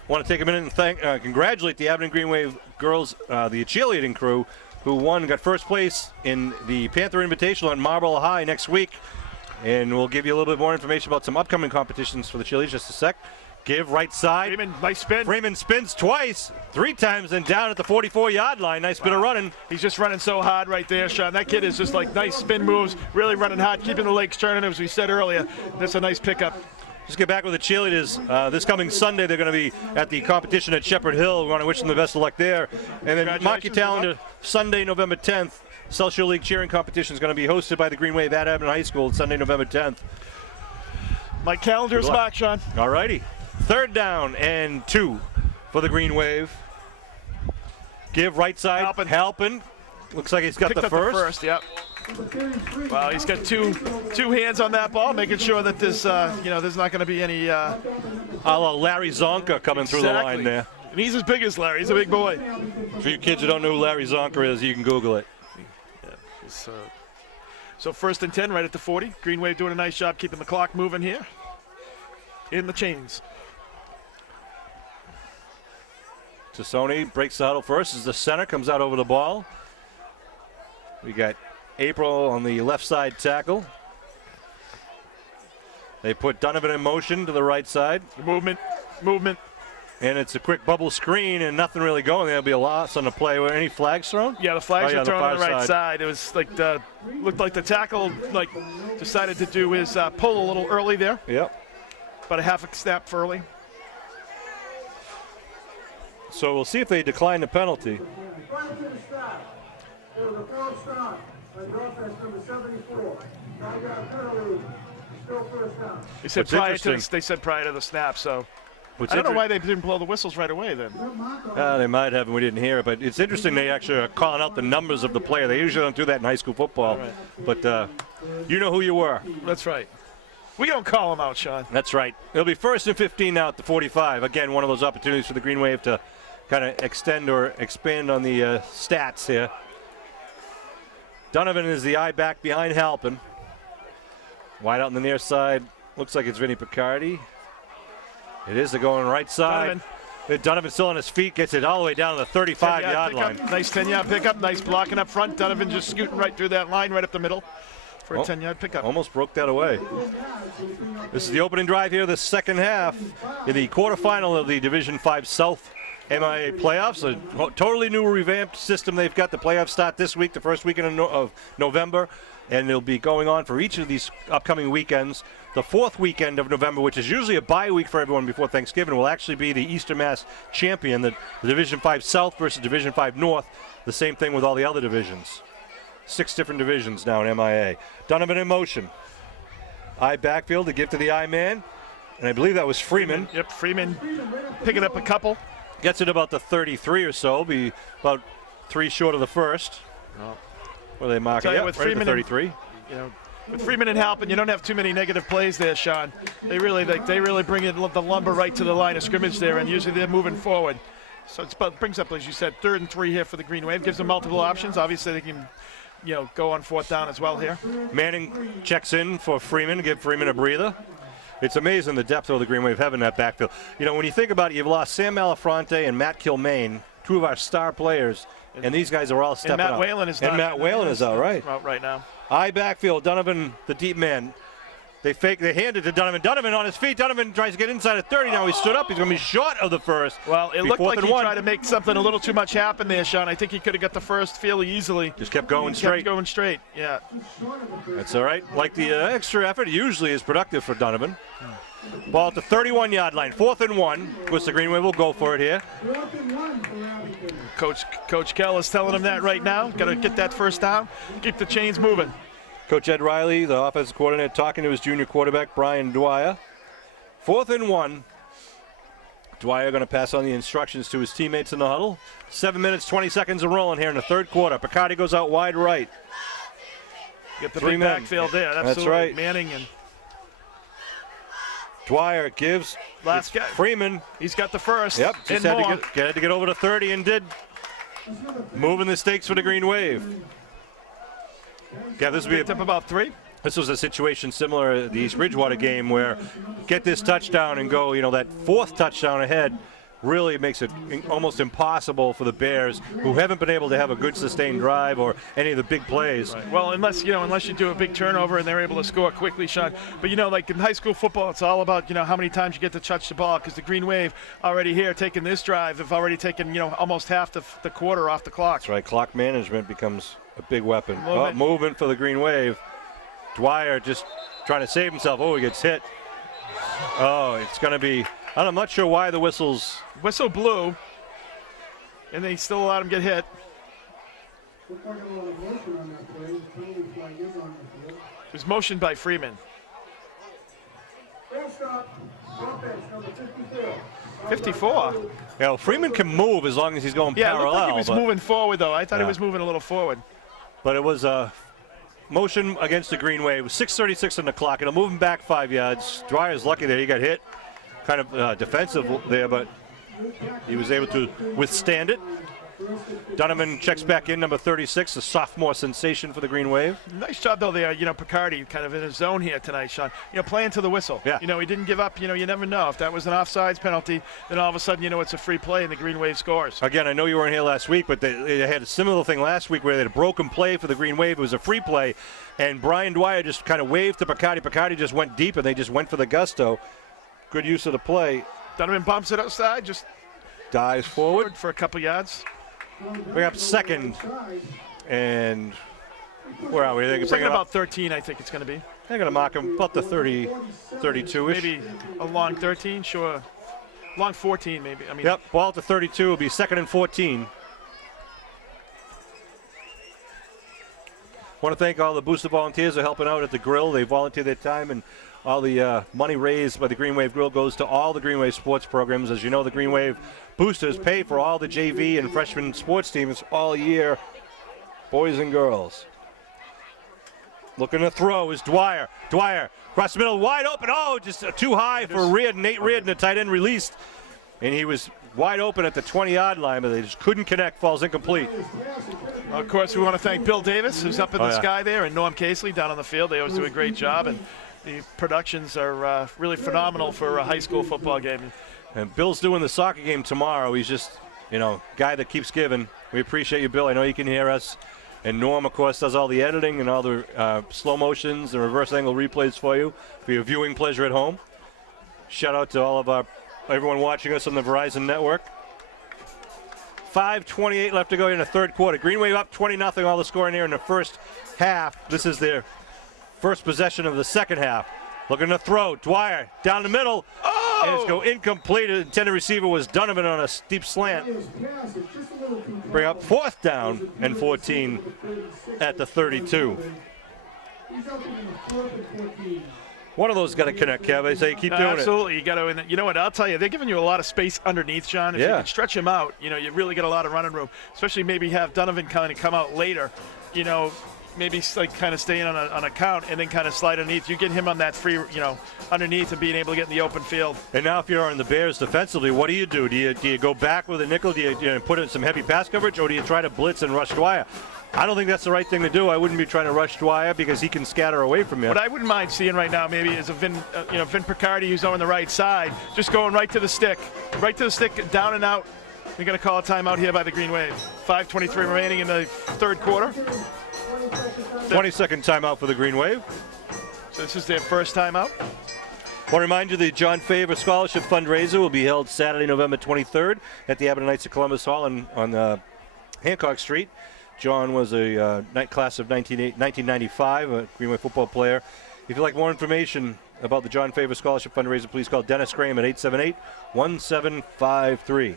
Want to take a minute and congratulate the Abington Green Wave girls, the cheerleading crew, who got first place in the Panther Invitational at Marlboro High next week. And we'll give you a little bit more information about some upcoming competitions for the cheerleaders just a sec. Give right side. Freeman, nice spin. Freeman spins twice, 3 times, and down at the 44-yard line. Nice bit of running. He's just running so hard right there, Sean. That kid is just like nice spin moves, really running hard, keeping the legs turning, as we said earlier. That's a nice pickup. Just get back with the cheerleaders. This coming Sunday, they're going to be at the competition at Shepherd Hill. We want to wish them the best of luck there. And then mark your calendar, Sunday, November 10th. South Shore League cheering competition is going to be hosted by the Green Wave at Abington High School Sunday, November 10th. My calendar is marked, Sean. All righty. 3rd down and 2 for the Green Wave. Give right side. Halpin. Looks like he's got the first. Yep. Well, he's got two hands on that ball, making sure that there's not going to be any. A la Larry Zonka coming through the line there. And he's as big as Larry. He's a big boy. For you kids who don't know who Larry Zonka is, you can Google it. Yeah. So 1st and 10 right at the 40. Green Wave doing a nice job keeping the clock moving here. In the chains. Tassoni breaks the huddle first as the center comes out over the ball. We got April on the left side tackle. They put Donovan in motion to the right side. Movement. And it's a quick bubble screen and nothing really going. There'll be a loss on the play. Were any flags thrown? Yeah, the flags were thrown on the right side. It was like looked like the tackle decided to do his pull a little early there. Yep. About a half a snap early. So we'll see if they decline the penalty. They said prior to the snap, so I don't know why they didn't blow the whistles right away then. They might have, and we didn't hear it. But it's interesting they actually are calling out the numbers of the player. They usually don't do that in high school football. Right. But you know who you were. That's right. We don't call them out, Sean. That's right. It'll be 1st and 15 now at the 45. Again, one of those opportunities for the Green Wave to kind of extend or expand on the stats here. Donovan is the eye back behind Halpin. Wide out on the near side. Looks like it's Vinny Picardi. It is. They're going right side. Donovan still on his feet. Gets it all the way down to the 35-yard line. Nice 10-yard pickup. Nice blocking up front. Donovan just scooting right through that line right up the middle for a 10-yard pickup. Almost broke that away. This is the opening drive here, the second half in the quarterfinal of the Division 5 South MIA playoffs. A totally new revamped system they've got. The playoffs start this week, the first weekend of November, and they'll be going on for each of these upcoming weekends. The 4th weekend of November, which is usually a bye week for everyone before Thanksgiving, will actually be the Eastern Mass champion, the Division 5 South versus Division 5 North. The same thing with all the other divisions. 6 different divisions now in MIA. Donovan in motion. Eye backfield to give to the eye man. And I believe that was Freeman. Yep, Freeman picking up a couple. Gets it about the 33 or so, be about 3 short of the first. Where they mark it? you, Yeah, with right at the Freeman 33. With Freeman and Halpin, you don't have too many negative plays there, Sean. They really bring in the lumber right to the line of scrimmage there, and usually they're moving forward. So it brings up, as you said, 3rd and 3 here for the Green Wave. Gives them multiple options. Obviously, they can, go on 4th down as well here. Manning checks in for Freeman, give Freeman a breather. It's amazing the depth of the Green Wave have in that backfield. When you think about it, you've lost Sam Malafronte and Matt Kilmaine, 2 of our star players, and these guys are all stepping up. And Matt Whalen is and Matt Whalen is out, right? Out right now. High backfield, Donovan, the deep man. They hand it to Donovan. Donovan on his feet. Donovan tries to get inside at 30. Now he stood up. He's going to be short of the first. Well, it looked like he tried to make something a little too much happen there, Sean. I think he could have got the first fairly easily. Just kept going straight. Kept going straight, yeah. That's all right. Like the extra effort usually is productive for Donovan. Ball at the 31-yard line. 4th and 1. Of course, the Green Wave will go for it here. Coach Kell is telling him that right now. Got to get that first down. Keep the chains moving. Coach Ed Riley, the offensive coordinator, talking to his junior quarterback, Brian Dwyer. 4th and 1. Dwyer going to pass on the instructions to his teammates in the huddle. 7 minutes, 20 seconds of rolling here in the 3rd quarter. Picardi goes out wide right. Get the big backfield there. Absolutely. That's right. Manning and Dwyer gives last guy. Freeman. He's got the first. Yep, just had to get over to 30 and did. Moving the stakes for the Green Wave. Yeah, this would be up about 3. This was a situation similar to the East Bridgewater game where get this touchdown and go, that 4th touchdown ahead really makes it almost impossible for the Bears, who haven't been able to have a good sustained drive or any of the big plays. Right. Well, unless you do a big turnover and they're able to score quickly, Sean. But like in high school football, it's all about how many times you get to touch the ball, because the Green Wave already here taking this drive have already taken almost half the quarter off the clock. That's right. Clock management becomes a big weapon. Movement For the Green Wave. Dwyer just trying to save himself. Oh, he gets hit. Oh, it's going to be. I'm not sure why the whistle blew, and they still allowed him to get hit. It was motioned by Freeman. 54. Freeman can move as long as he's going parallel. Yeah, it looked like he was moving forward, though. I thought he was moving a little forward. But it was a motion against the Green Wave. 6:36 on the clock. It'll move him back 5 yards. Dwyer's lucky there. He got hit. Kind of defensive there, but he was able to withstand it. Donovan checks back in, number 36, a sophomore sensation for the Green Wave. Nice job, though, there. Picardi kind of in his zone here tonight, Sean. Playing to the whistle. Yeah. He didn't give up. You never know. If that was an offsides penalty, then all of a sudden, it's a free play and the Green Wave scores. Again, I know you weren't here last week, but they had a similar thing last week where they had a broken play for the Green Wave. It was a free play, and Brian Dwyer just kind of waved to Picardi. Picardi just went deep, and they just went for the gusto. Good use of the play. Donovan bumps it outside, just dives forward for a couple yards. Bring up 2nd, and where are we? Second about 13, I think it's going to be. They're going to mark him about the 30, 32-ish. Maybe a long 13, sure. Long 14, maybe. Yep, ball at the 32 will be 2nd and 14. Want to thank all the booster volunteers who are helping out at the grill. They volunteer their time, and all the money raised by the Green Wave Grill goes to all the Green Wave sports programs. As you know, the Green Wave boosters pay for all the JV and freshman sports teams all year, boys and girls. Looking to throw is Dwyer. Dwyer across the middle, wide open. Oh, just too high for Reardon. Nate Reardon, the tight end, released. And he was wide open at the 20-yard line, but they just couldn't connect. Falls incomplete. Of course, we want to thank Bill Davis, who's up in the sky there, and Norm Casely down on the field. They always do a great job, and the productions are really phenomenal for a high school football game. And Bill's doing the soccer game tomorrow. He's just, guy that keeps giving. We appreciate you, Bill. I know you can hear us. And Norm, of course, does all the editing and all the slow motions and reverse angle replays for you for your viewing pleasure at home. Shout out to all of everyone watching us on the Verizon network. 5:28 left to go in the 3rd quarter. Green Wave up 20-0. All the scoring here in the first half. This is their first possession of the 2nd half. Looking to throw. Dwyer down the middle. Oh! And it's go incomplete. The intended receiver was Donovan on a steep slant. Bring up 4th down and 14 at the 32. One of those got to connect, Kev. I say keep doing Absolutely. You got to. And you know what? I'll tell you, they're giving you a lot of space underneath, John. If you can stretch him out, you really get a lot of running room. Especially maybe have Donovan kind of come out later. Maybe like kind of staying on a count and then kind of slide underneath. You get him on that free, underneath and being able to get in the open field. And now if you're on the Bears defensively, what do you do? Do you go back with a nickel? Do you put in some heavy pass coverage, or do you try to blitz and rush Dwyer? I don't think that's the right thing to do. I wouldn't be trying to rush Dwyer because he can scatter away from you. What I wouldn't mind seeing right now maybe is a Vin Picardi who's on the right side, just going right to the stick, down and out. They're going to call a timeout here by the Green Wave. 5:23 remaining in the third quarter. 20-second timeout for the Green Wave. So this is their first timeout. I want to remind you the John Favor Scholarship Fundraiser will be held Saturday, November 23rd at the Abington Knights of Columbus Hall on Hancock Street. John was a class of 1995, a Green Wave football player. If you'd like more information about the John Favor Scholarship Fundraiser, please call Dennis Graham at 878-1753.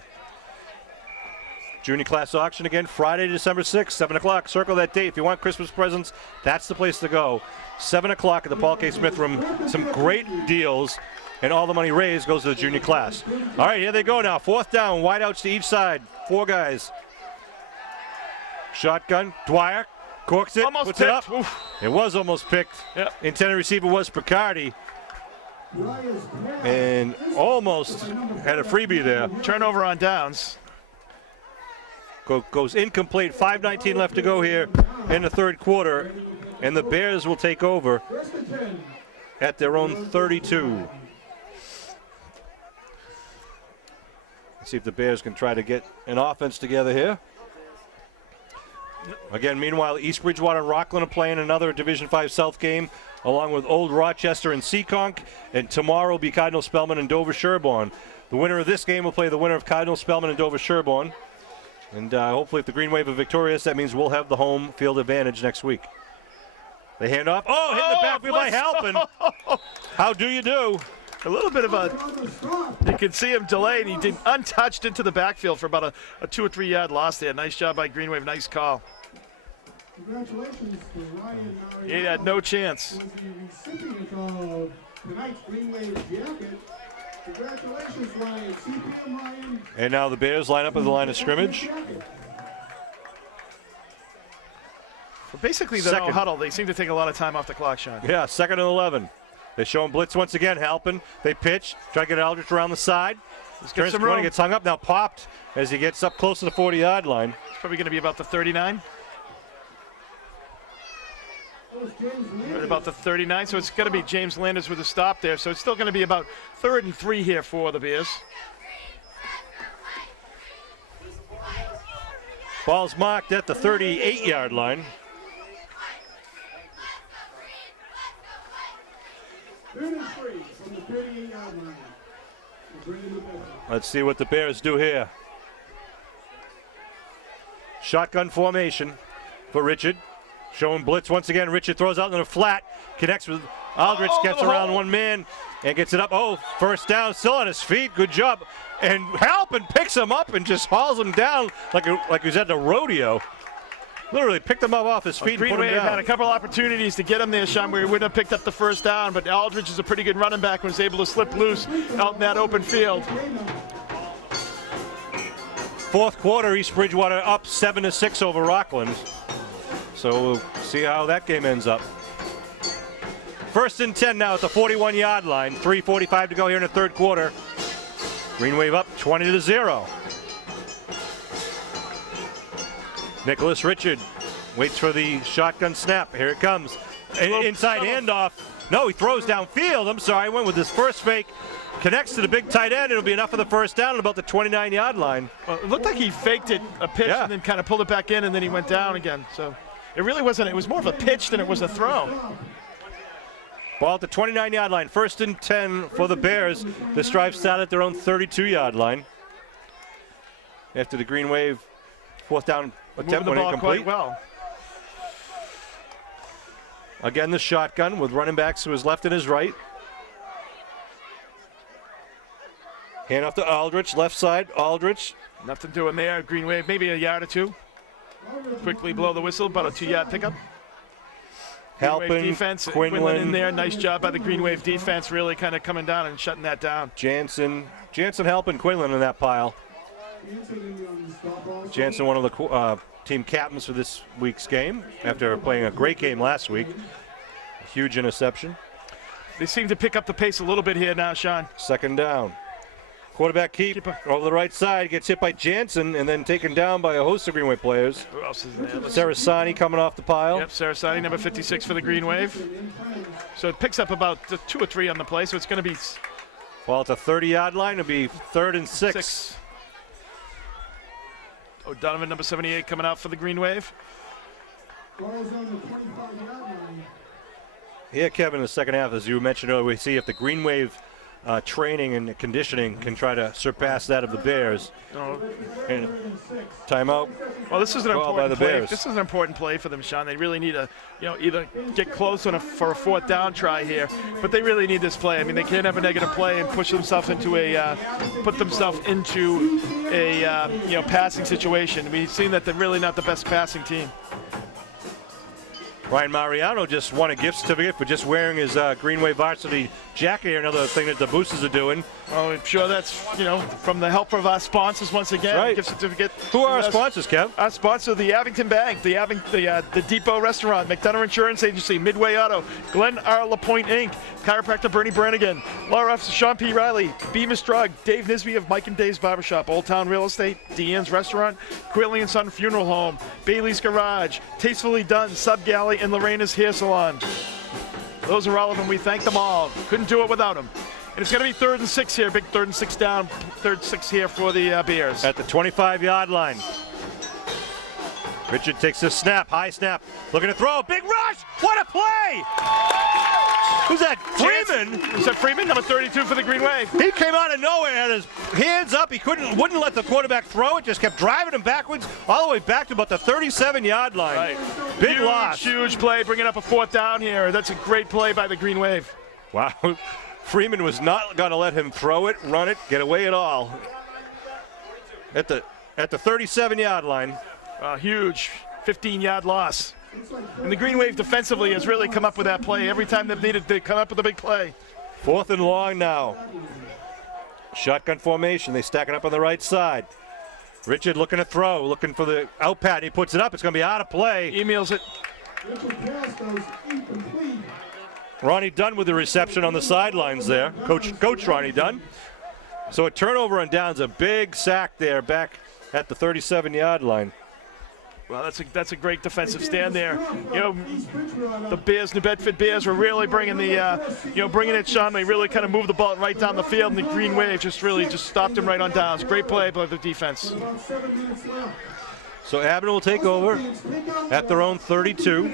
Junior class auction again Friday, December 6th, 7 o'clock. Circle that date. If you want Christmas presents, that's the place to go. 7 o'clock at the Paul K. Smith Room. Some great deals, and all the money raised goes to the junior class. All right, here they go now. Fourth down, wideouts to each side. 4 guys. Shotgun, Dwyer corks it, almost puts picked. It up. Oof. It was almost picked. Yep. Intended receiver was Picardi. And almost had a freebie there. Turnover on downs. Goes incomplete. 5:19 left to go here in the third quarter. And the Bears will take over at their own 32. Let's see if the Bears can try to get an offense together here. Again, meanwhile, East Bridgewater and Rockland are playing another Division 5 South game, along with Old Rochester and Seekonk. And tomorrow will be Cardinal Spellman and Dover Sherborne. The winner of this game will play the winner of Cardinal Spellman and Dover Sherborne. And hopefully if the Green Wave are victorious, that means we'll have the home field advantage next week. They hand off. Oh, hit in the backfield by Halpin. How do you do? A little bit of you can see him delay, and he did untouched into the backfield for about a 2 or 3 yard loss there. Nice job by Green Wave, nice call. Congratulations to Ryan. He had no chance. Was the recipient of tonight's Green Wave jacket. Congratulations, Ryan. CPM Ryan. And now the Bears line up at the line of scrimmage. Well, basically, the no huddle. They seem to take a lot of time off the clock, Sean. Yeah, 2nd and 11. They show him blitz once again. Halpin. They pitch. Try to get Aldrich around the side. Turns the corner, gets hung up. Now popped as he gets up close to the 40-yard line. It's probably going to be about the 39. Right about the 39, so it's going to be James Landers with a stop there. So it's still going to be about 3rd and 3 here for the Bears. Ball's marked at the 38-yard line. 3rd and 3 from the 38-yard line. Let's see what the Bears do here. Shotgun formation for Richard. Showing blitz once again. Richard throws out in the flat. Connects with Aldrich. Gets around one man and gets it up. Oh, first down. Still on his feet. Good job. And Halpin picks him up and just hauls him down like he was at the rodeo. Literally picked him up off his feet and put him down. Had a couple opportunities to get him there, Sean, where he wouldn't have picked up the first down, but Aldrich is a pretty good running back and was able to slip loose out in that open field. Fourth quarter, East Bridgewater up 7-6 over Rockland. So we'll see how that game ends up. 1st and 10 now at the 41-yard line. 3:45 to go here in the third quarter. Green Wave up 20-0. Nicholas Richard waits for the shotgun snap. Here it comes. Inside handoff. No, he throws downfield. I'm sorry, went with his first fake. Connects to the big tight end. It'll be enough for the first down at about the 29-yard line. Well, it looked like he faked it, a pitch, and then kind of pulled it back in, and then he went down again. So it really wasn't. It was more of a pitch than it was a throw. Ball at the 29-yard line. 1st and 10 for the Bears. This drive started at their own 32-yard line. After the Green Wave 4th down attempt went incomplete. Quite well. Again, the shotgun with running backs to his left and his right. Hand off to Aldrich, left side, Aldrich. Nothing doing there. Green Wave, maybe a yard or 2. Quickly blow the whistle, about a 2-yard pickup. Green Wave Halpin, defense. Quinlan in there. Nice job by the Green Wave defense, really kind of coming down and shutting that down. Jansen, Halpin, Quinlan in that pile. Jansen, one of the team captains for this week's game after playing a great game last week. A huge interception. They seem to pick up the pace a little bit here now, Sean. Second down. Quarterback keeper over the right side, gets hit by Jansen and then taken down by a host of Green Wave players. Who else is in there? Sarasani coming off the pile. Yep, Sarasani, number 56 for the Green Wave. So it picks up about 2 or 3 on the play, so it's going to be... Well, it's a 30-yard line. It'll be 3rd and 6. O'Donovan, number 78, coming out for the Green Wave. Yeah, Kevin, in the second half, as you mentioned earlier, we see if the Green Wave training and conditioning can try to surpass that of the Bears. And timeout. Well, this is an Ball by important the play. Bears. This is an important play for them, Sean. They really need to, either get close on for a 4th down try here, but they really need this play. I mean, they can't have a negative play and push themselves into a, passing situation. We've seen that they're really not the best passing team. Ryan Mariano just won a gift certificate for just wearing his Green Wave Varsity jacket here. Another thing that the boosters are doing. Oh, I'm sure that's, from the help of our sponsors once again. Right. Gift certificate. Who are our sponsors, Kev? Our sponsor, the Abington Bank, the Depot Restaurant, McDonough Insurance Agency, Midway Auto, Glen R. LaPointe Inc., Chiropractor Bernie Brannigan, Law Officer Sean P. Riley, Bemis Drug, Dave Nisby of Mike and Dave's Barbershop, Old Town Real Estate, Deanne's Restaurant, Quilly & Son Funeral Home, Bailey's Garage, Tastefully Done, Sub Galley, and Lorena's Hair Salon. Those are all of them. We thank them all. Couldn't do it without them. And it's going to be 3rd and 6 here. Big 3rd and 6 down. 3rd and 6 here for the Bears. At the 25-yard line. Richard takes a snap, high snap, looking to throw, big rush, what a play! Who's that, Freeman? Is that Freeman, number 32 for the Green Wave? He came out of nowhere, had his hands up, he wouldn't let the quarterback throw it, just kept driving him backwards, all the way back to about the 37-yard line. Right. Big loss. Huge play, bringing up a 4th down here. That's a great play by the Green Wave. Wow, Freeman was not going to let him throw it, run it, get away at all. At the 37-yard line. A huge 15-yard loss. And the Green Wave defensively has really come up with that play. Every time they've needed to come up with a big play. 4th and long now. Shotgun formation. They stack it up on the right side. Richard looking to throw, looking for the out pat. He puts it up. It's going to be out of play. Emails it. Ronnie Dunn with the reception on the sidelines there. Coach Ronnie Dunn. So a turnover on downs, a big sack there back at the 37-yard line. Well, that's a great defensive stand there. The Bears, New Bedford Bears, were really bringing bringing it, Sean. They really kind of moved the ball right down the field, and the Green Wave just stopped him right on downs. Great play by the defense. So Abington will take over at their own 37.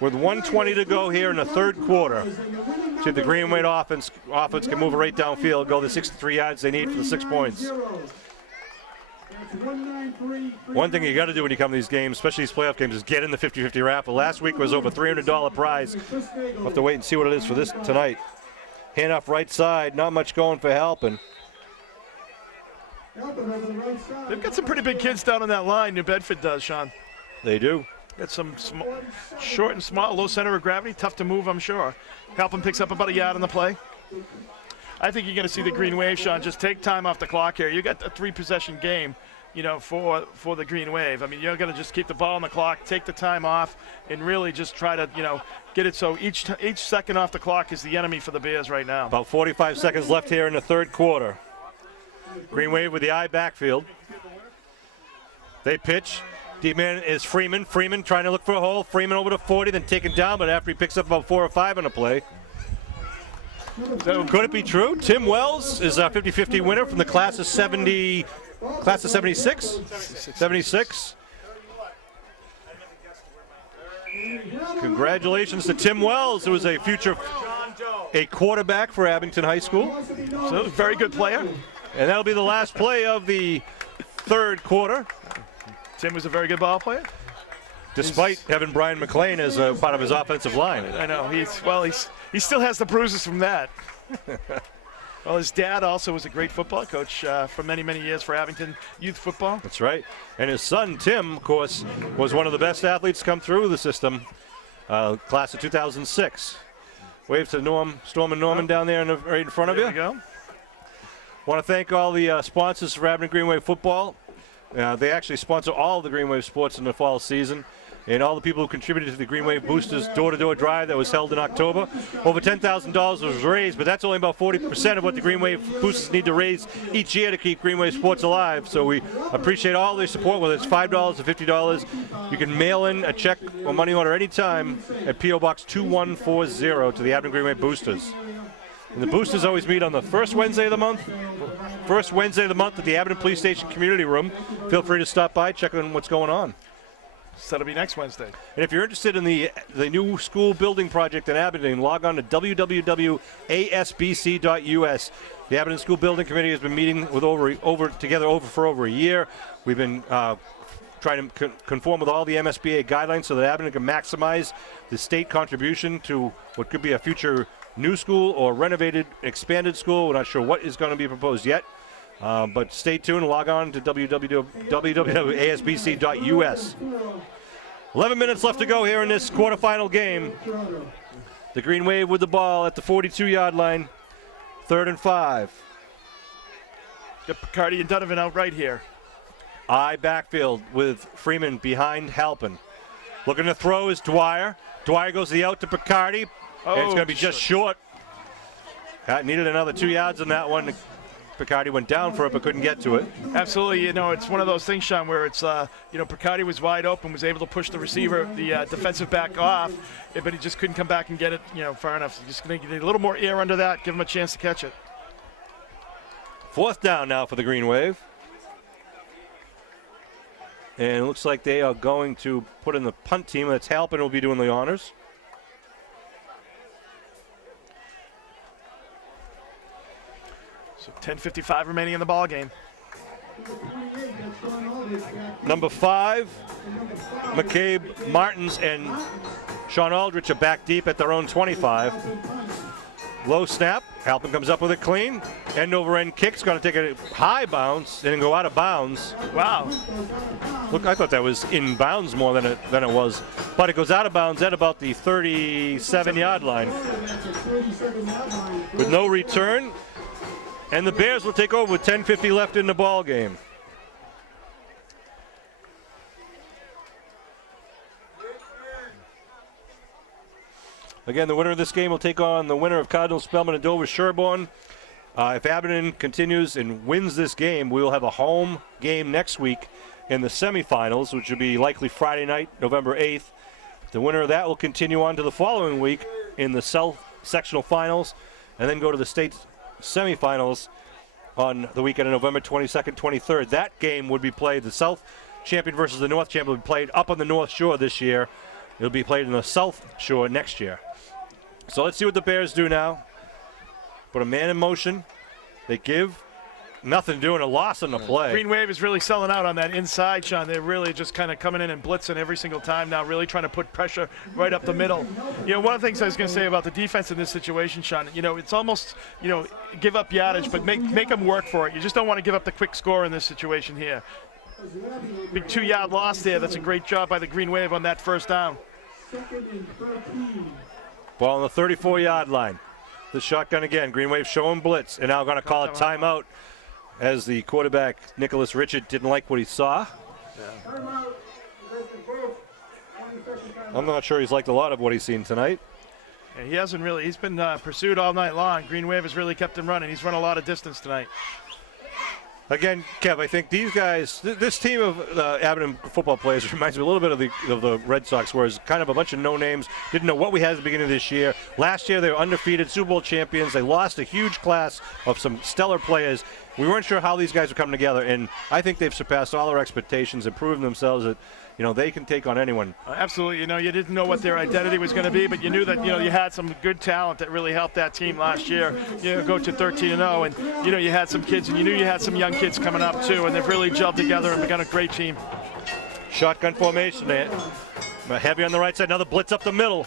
With 1:20 to go here in the 3rd quarter. See if the Green Wave offense can move it right downfield, go the 63 yards they need for the 6 points. One thing you got to do when you come to these games, especially these playoff games, is get in the 50-50 raffle. Last week was over $300 prize. We'll have to wait and see what it is for this tonight. Hand off right side, not much going for Halpin. They've got some pretty big kids down on that line, New Bedford does, Sean. They do. Got some short and small, low center of gravity, tough to move, I'm sure. Halpin picks up about a yard on the play. I think you're going to see the Green Wave, Sean, just take time off the clock here. You got a 3-possession game, for the Green Wave. I mean, you're going to just keep the ball on the clock, take the time off, and really just try to, get it so each second off the clock is the enemy for the Bears right now. About 45 seconds left here in the 3rd quarter. Green Wave with the eye backfield. They pitch. Deep man is Freeman. Freeman trying to look for a hole. Freeman over to 40, then taken down, but after he picks up about 4 or 5 on the play. So could it be true? Tim Wells is a 50-50 winner from the class of 76. 76. Congratulations to Tim Wells, who is a quarterback for Abington High School. So very good player. And that'll be the last play of the 3rd quarter. Tim was a very good ball player. Despite having Brian McLean as a part of his offensive line. I know. He still has the bruises from that. Well, his dad also was a great football coach for many, many years for Abington youth football. That's right. And his son, Tim, of course, was one of the best athletes to come through the system, class of 2006. Wave to Storm and Norman down there right in front of you. There we go. Want to thank all the sponsors for Abington Green Wave football. They actually sponsor all the Green Wave sports in the fall season. And all the people who contributed to the Green Wave Boosters door-to-door drive that was held in October. Over $10,000 was raised, but that's only about 40% of what the Green Wave Boosters need to raise each year to keep Green Wave sports alive. So we appreciate all their support, whether it's $5 or $50. You can mail in a check or money order anytime at P.O. Box 2140 to the Abington Green Wave Boosters. And the Boosters always meet on the first Wednesday of the month. First Wednesday of the month at the Abington Police Station Community Room. Feel free to stop by, check on what's going on. So that'll be next Wednesday. And if you're interested in the new school building project in Abington, log on to www.asbc.us. The Abington School Building Committee has been meeting with together for over a year. We've been trying to conform with all the MSBA guidelines so that Abington can maximize the state contribution to what could be a future new school or renovated, expanded school. We're not sure what is going to be proposed yet. But stay tuned. Log on to www.asbc.us. 11 minutes left to go here in this quarterfinal game. The Green Wave with the ball at the 42-yard line. 3rd and 5. Got Picardi and Donovan out right here. I backfield with Freeman behind Halpin. Looking to throw is Dwyer. Dwyer goes the out to Picardi. And it's going to be just short. Needed another 2 yards on that one. Picardi went down for it but couldn't get to it. Absolutely. You know, it's one of those things, Sean, where it's, Picardi was wide open, was able to push the receiver, the defensive back off, but he just couldn't come back and get it, far enough. So just going to get a little more air under that, give him a chance to catch it. 4th down now for the Green Wave. And it looks like they are going to put in the punt team. That's Halpin will be doing the honors. So 10:55 remaining in the ball game. Number 5, McCabe Martins and Sean Aldrich are back deep at their own 25. Low snap. Halpin comes up with it clean. End over end kick's going to take a high bounce and go out of bounds. Wow. Look, I thought that was in bounds more than it was. But it goes out of bounds at about the 37-yard line. With no return. And the Bears will take over with 10:50 left in the ball game. Again, the winner of this game will take on the winner of Cardinal Spellman and Dover Sherborne. If Abington continues and wins this game, we will have a home game next week in the semifinals, which will be likely Friday night, November 8th. The winner of that will continue on to the following week in the South Sectional Finals and then go to the state semifinals on the weekend of November 22nd, 23rd. That game would be played, the South champion versus the North champion would be played up on the North Shore this year. It'll be played in the South Shore next year. So let's see what the Bears do now. Put a man in motion. They give nothing doing a loss on the play. Green Wave is really selling out on that inside, Sean. They're really just kind of coming in and blitzing every single time now, really trying to put pressure right up the middle. One of the things I was going to say about the defense in this situation, Sean, it's almost, give up yardage, but make them work for it. You just don't want to give up the quick score in this situation here. Big 2-yard loss there. That's a great job by the Green Wave on that first down. Ball on the 34-yard line. The shotgun again. Green Wave showing blitz, and now going to call a timeout as the quarterback, Nicholas Richard, didn't like what he saw. Yeah. I'm not sure he's liked a lot of what he's seen tonight. Yeah, he hasn't really. He's been pursued all night long. Green Wave has really kept him running. He's run a lot of distance tonight. Again, Kev, I think these guys, this team of Abington football players reminds me a little bit of the Red Sox, where it's kind of a bunch of no-names, didn't know what we had at the beginning of this year. Last year, they were undefeated Super Bowl champions. They lost a huge class of some stellar players. We weren't sure how these guys were coming together, and I think they've surpassed all our expectations and proven themselves that they can take on anyone. Absolutely. You didn't know what their identity was going to be, but you knew that, you had some good talent that really helped that team last year, go to 13-0. And, you had some kids, and you knew you had some young kids coming up, too, and they've really gelled together and become a great team. Shotgun formation. Heavy on the right side. Another blitz up the middle.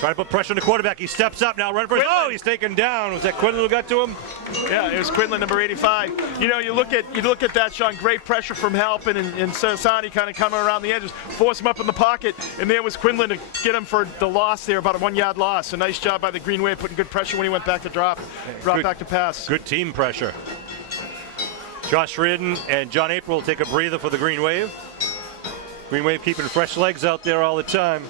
Trying to put pressure on the quarterback. He steps up now, run for his. Oh, he's taken down. Was that Quinlan who got to him? Yeah, it was Quinlan, number 85. You know, you look at that, Sean. Great pressure from Halpin and Sasani kind of coming around the edges, force him up in the pocket, and there was Quinlan to get him for the loss there, about a 1-yard loss. A nice job by the Green Wave, putting good pressure when he went back to drop back to pass. Good team pressure. Josh Reardon and John April will take a breather for the Green Wave. Green Wave keeping fresh legs out there all the time.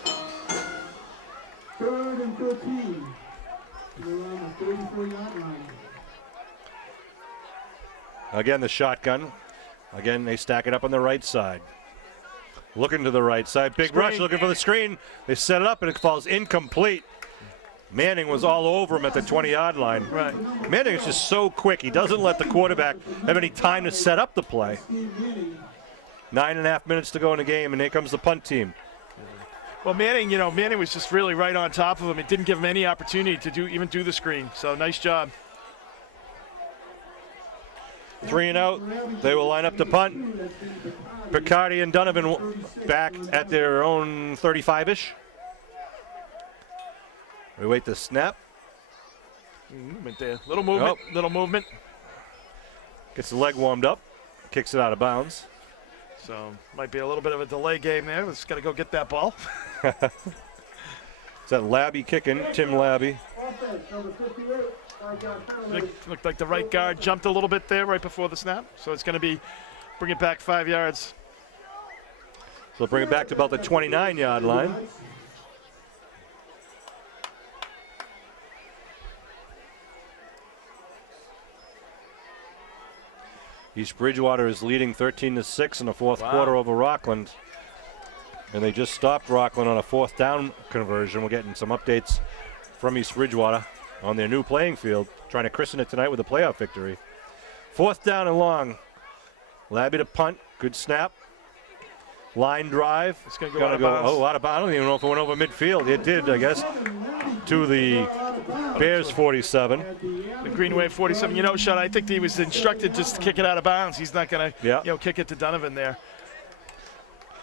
3rd and 13. They're on the 34-yard line. Again, the shotgun. Again, they stack it up on the right side. Looking to the right side. Big rush looking for the screen. They set it up and it falls incomplete. Manning was all over him at the 20-yard line. Right. Manning is just so quick. He doesn't let the quarterback have any time to set up the play. 9.5 minutes to go in the game, and here comes the punt team. Well, Manning, Manning was just really right on top of him. It didn't give him any opportunity to even do the screen. So nice job. 3 and out. They will line up to punt. Picardi and Donovan back at their own 35-ish. We wait the snap. Movement there. Little movement. Oh. Little movement. Gets the leg warmed up. Kicks it out of bounds. So might be a little bit of a delay game there. Let's got to go get that ball. It's that Labby kicking, Tim Labby. Looked like the right guard jumped a little bit there right before the snap. So it's going to be bring it back 5 yards. So bring it back to about the 29-yard line. East Bridgewater is leading 13-6 in the fourth quarter over Rockland. And they just stopped Rockland on a 4th down conversion. We're getting some updates from East Bridgewater on their new playing field, trying to christen it tonight with a playoff victory. 4th down and long. Labby to punt. Good snap. Line drive. It's going to go out of bounds. Out of bounds. I don't even know if it went over midfield. It did, I guess, to the Bears 47. The Green Wave 47. You know, Sean, I think he was instructed just to kick it out of bounds. He's not going to, kick it to Donovan there.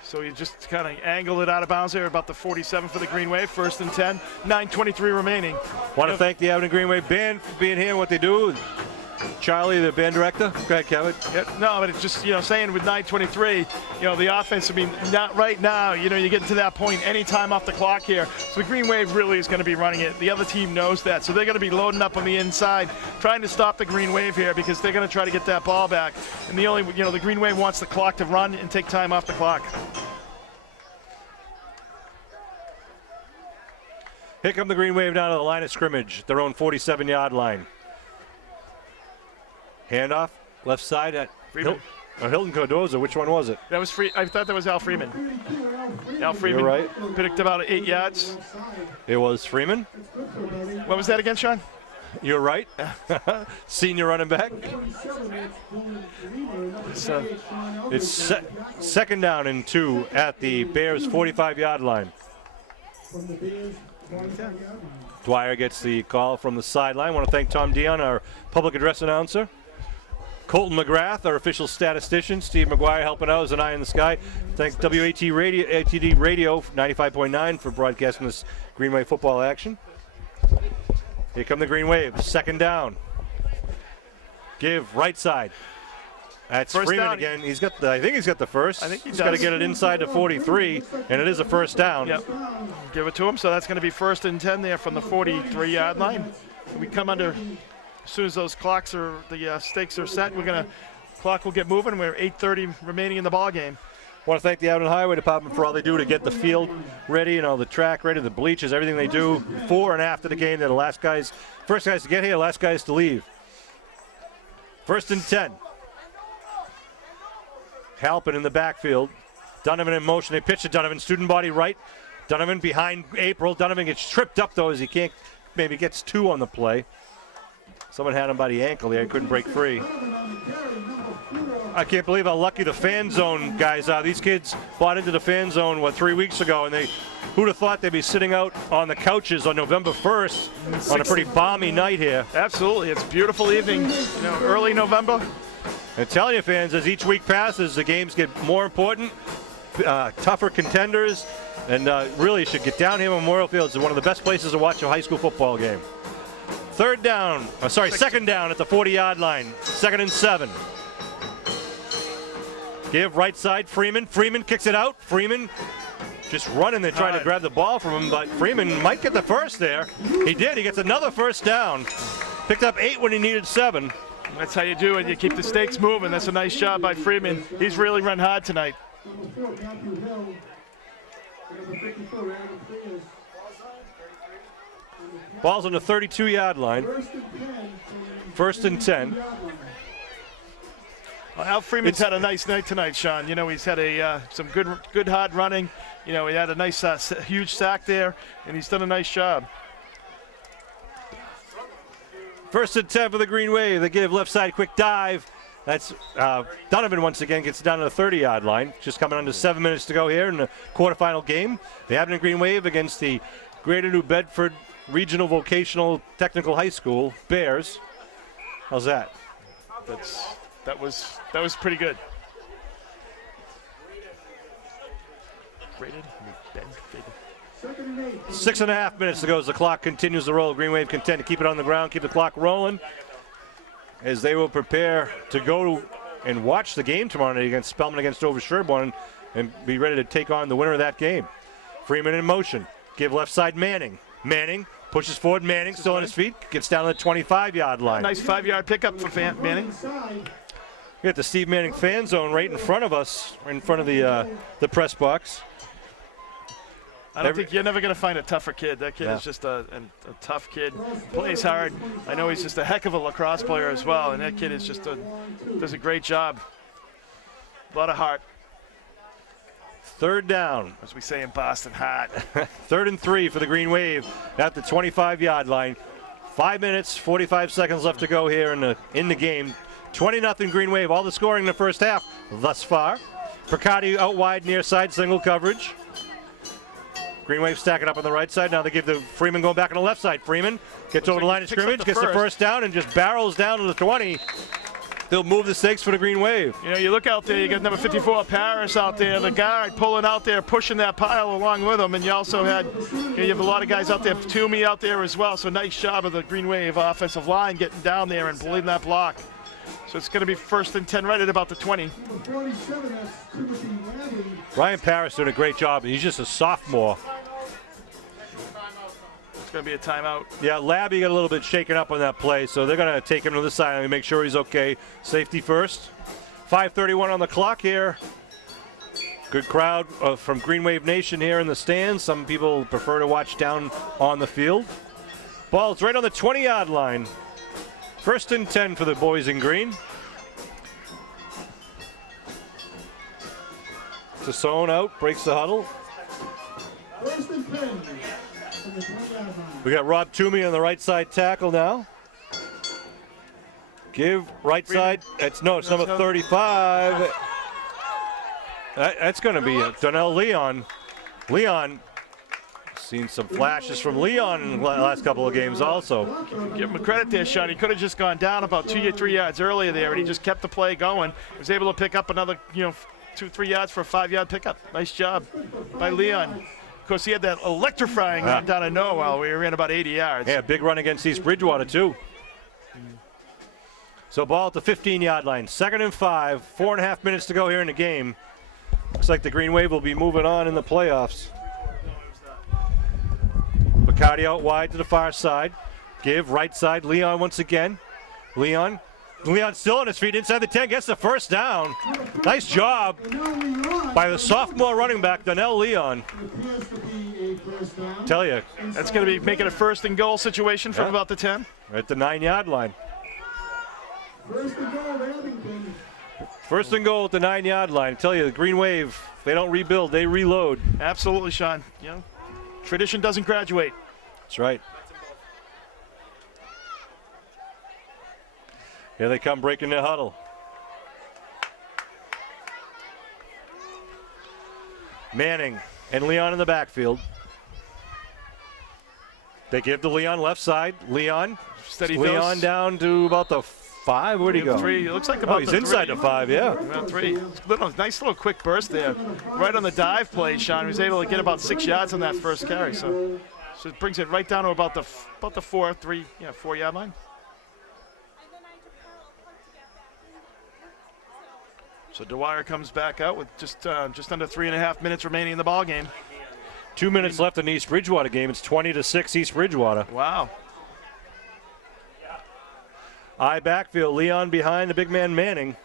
So he just kind of angled it out of bounds there, about the 47 for the Green Wave. 1st and 10. 9:23 remaining. Want to thank the Abington Green Wave band for being here and what they do. Charlie, the band director. Go ahead, Kevin. Yeah, no, but it's just, saying with 9:23, the offense, not right now, you're getting to that point any time off the clock here. So the Green Wave really is going to be running it. The other team knows that. So they're going to be loading up on the inside, trying to stop the Green Wave here because they're going to try to get that ball back. And the Green Wave wants the clock to run and take time off the clock. Here come the Green Wave down to the line of scrimmage, their own 47-yard line. Handoff, left side at Hilton Cardoza. Which one was it? That was I thought that was Al Freeman. Al Freeman. You're right. Picked about 8 yards. It was Freeman. What was that again, Sean? You're right. Senior running back. It's 2nd down and 2 at the Bears 45-yard line. Dwyer gets the call from the sideline. I want to thank Tom Dion, our public address announcer. Colton McGrath, our official statistician. Steve McGuire helping out as an eye in the sky. Thanks ATD Radio 95.9 for broadcasting this Green Wave football action. Here come the Green Wave. 2nd down. Give right side. That's first Freeman down. again. I think he's got the first. I think he He's does. got to get it inside the 43, and it is a 1st down. Yep. Give it to him. So that's going to be 1st and 10 there from the 43-yard line. We come under. As soon as those clocks the stakes are set, clock will get moving. We're 8:30 remaining in the ball game. I want to thank the Abington Highway Department for all they do to get the field ready, the track ready, the bleachers, everything they do before and after the game. They're the first guys to get here, last guys to leave. 1st and 10. Halpin in the backfield. Donovan in motion. They pitch to Donovan. Student body right. Donovan behind April. Donovan gets tripped up though as he can't. Maybe gets 2 on the play. Someone had him by the ankle there. He couldn't break free. I can't believe how lucky the fan zone guys are. These kids bought into the fan zone, 3 weeks ago, and who'd have thought they'd be sitting out on the couches on November 1st on a pretty balmy night here. Absolutely. It's a beautiful evening, early November. I'm telling you, fans, as each week passes, the games get more important. tougher contenders, and really should get down here. Memorial Field is one of the best places to watch a high school football game. Second down at the 40-yard line. 2nd and 7. Give right side, Freeman. Freeman kicks it out. Freeman just running there trying to grab the ball from him, but Freeman might get the first there. He did. He gets another first down. Picked up 8 when he needed 7. That's how you do it. You keep the stakes moving. That's a nice job by Freeman. He's really run hard tonight. Ball's on the 32-yard line. 1st and 10. Well, Al Freeman's had a nice night tonight, Sean. You know, he's had some good hard running. You know, he had a nice huge sack there, and he's done a nice job. 1st and 10 for the Green Wave. They give left side quick dive. That's Donovan once again gets down to the 30-yard line. Just coming under 7 minutes to go here in the quarterfinal game. The Abington Green Wave against the Greater New Bedford Regional Vocational Technical High School Bears. How's that? That was pretty good. Greater New Bedford. 6.5 minutes to go as the clock continues to roll. Green Wave content to keep it on the ground, keep the clock rolling, as they will prepare to go and watch the game tomorrow night against Spelman against Dover Sherborne and be ready to take on the winner of that game. Freeman in motion. Give left side Manning. Manning pushes forward. Manning still on his feet. Gets down to the 25-yard line. Nice 5-yard pickup for Manning. We got the Steve Manning fan zone right in front of us, right in front of the press box. I don't think you're never going to find a tougher kid. That kid is just a tough kid. Plays hard. I know he's just a heck of a lacrosse player as well, and that kid is just does a great job. A lot of heart. 3rd down. As we say in Boston, hot. 3rd and 3 for the Green Wave at the 25-yard line. 5 minutes, 45 seconds left to go here in the game. 20-0 Green Wave. All the scoring in the first half thus far. Picardi out wide near side, single coverage. Green Wave stacking up on the right side. Now they give the Freeman going back on the left side. Freeman gets over the line of scrimmage, gets the first down, and just barrels down to the 20. They'll move the stakes for the Green Wave. You know, you look out there, you got number 54, Paris out there, the guard pulling out there, pushing that pile along with him, and you also had, you have a lot of guys out there, Toomey out there as well, so nice job of the Green Wave offensive line getting down there and pulling that block. So it's going to be 1st and 10 right at about the 20. Ryan Paris doing a great job. He's just a sophomore. It's going to be a timeout. Yeah, Labby got a little bit shaken up on that play, so they're going to take him to the side and make sure he's okay. Safety first. 5:31 on the clock here. Good crowd from Green Wave Nation here in the stands. Some people prefer to watch down on the field. Ball's right on the 20-yard line. 1st and 10 for the boys in green. Tassone out, breaks the huddle. 1st and 10. We got Rob Toomey on the right side tackle now. Give right side. It's number 35. That's going to be Donnell Leon. Leon, seen some flashes from Leon in the last couple of games also. Give him credit there, Sean. He could have just gone down about 2 or 3 yards earlier there, and he just kept the play going. He was able to pick up another, 2-3 yards for a 5-yard pickup. Nice job by Leon. Of course, he had that electrifying run down in Norwell. We ran about 80 yards. Yeah, big run against East Bridgewater, too. So ball at the 15-yard line. 2nd and 5. 4.5 minutes to go here in the game. Looks like the Green Wave will be moving on in the playoffs. Bacardi out wide to the far side. Give right side. Leon once again. Leon still on his feet inside the 10. Gets the first down. Nice job by the sophomore running back, Donnell Leon. Tell you. That's going to be making a 1st and goal situation from about the 10. Right at the 9-yard line. 1st and goal at the 9-yard line. I tell you, the Green Wave, they don't rebuild, they reload. Absolutely, Sean. Tradition doesn't graduate. That's right. Here they come breaking their huddle. Manning and Leon in the backfield. They give to Leon left side. Leon. Steady Leon dose. down to about the 5? Where'd he go? 3. It looks like about he's the inside 3. the 5, yeah. About 3. Nice little quick burst there. Right on the dive play, Sean. He was able to get about 6 yards on that first carry. So it brings it right down to about the 4-yard line. So Dwyer comes back out with just under 3.5 minutes remaining in the ball game. 2 minutes left in the East Bridgewater game. It's 20-6 East Bridgewater. Wow. I backfield. Leon behind the big man Manning.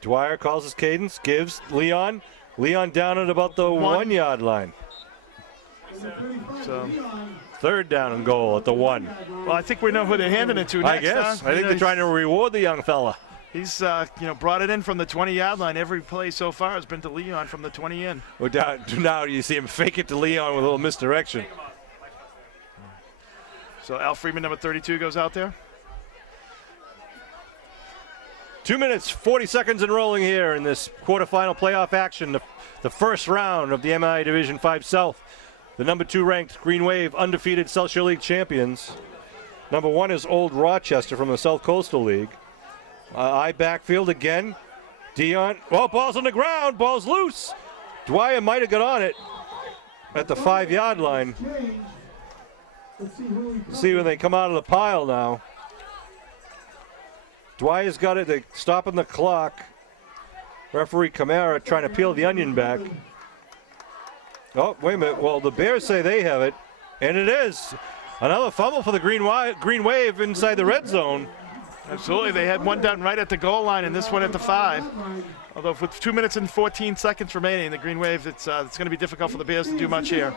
Dwyer calls his cadence, gives Leon. Leon down at about the 1 yard line. So 3rd down and goal at the 1. Well, I think we know who they're handing it to next. I guess. I think they're trying to reward the young fella. He's brought it in from the 20-yard line. Every play so far has been to Leon from the 20 in. Well, now you see him fake it to Leon with a little misdirection. So Al Freeman, number 32, goes out there. 2 minutes, 40 seconds and rolling here in this quarterfinal playoff action. The first round of the MI Division 5 South. The number 2 ranked Green Wave undefeated South Shore League champions. Number 1 is Old Rochester from the South Coastal League. I backfield again. Dion. Oh, ball's on the ground. Ball's loose. Dwyer might have got on it at the 5 yard line. See when they come out of the pile now. Dwyer's got it. They're stopping the clock. Referee Camara trying to peel the onion back. Oh, wait a minute. Well, the Bears say they have it, and it is. Another fumble for the Green Wave inside the red zone. Absolutely. They had one done right at the goal line and this one at the 5. Although with 2 minutes and 14 seconds remaining, the Green Wave, it's going to be difficult for the Bears to do much here.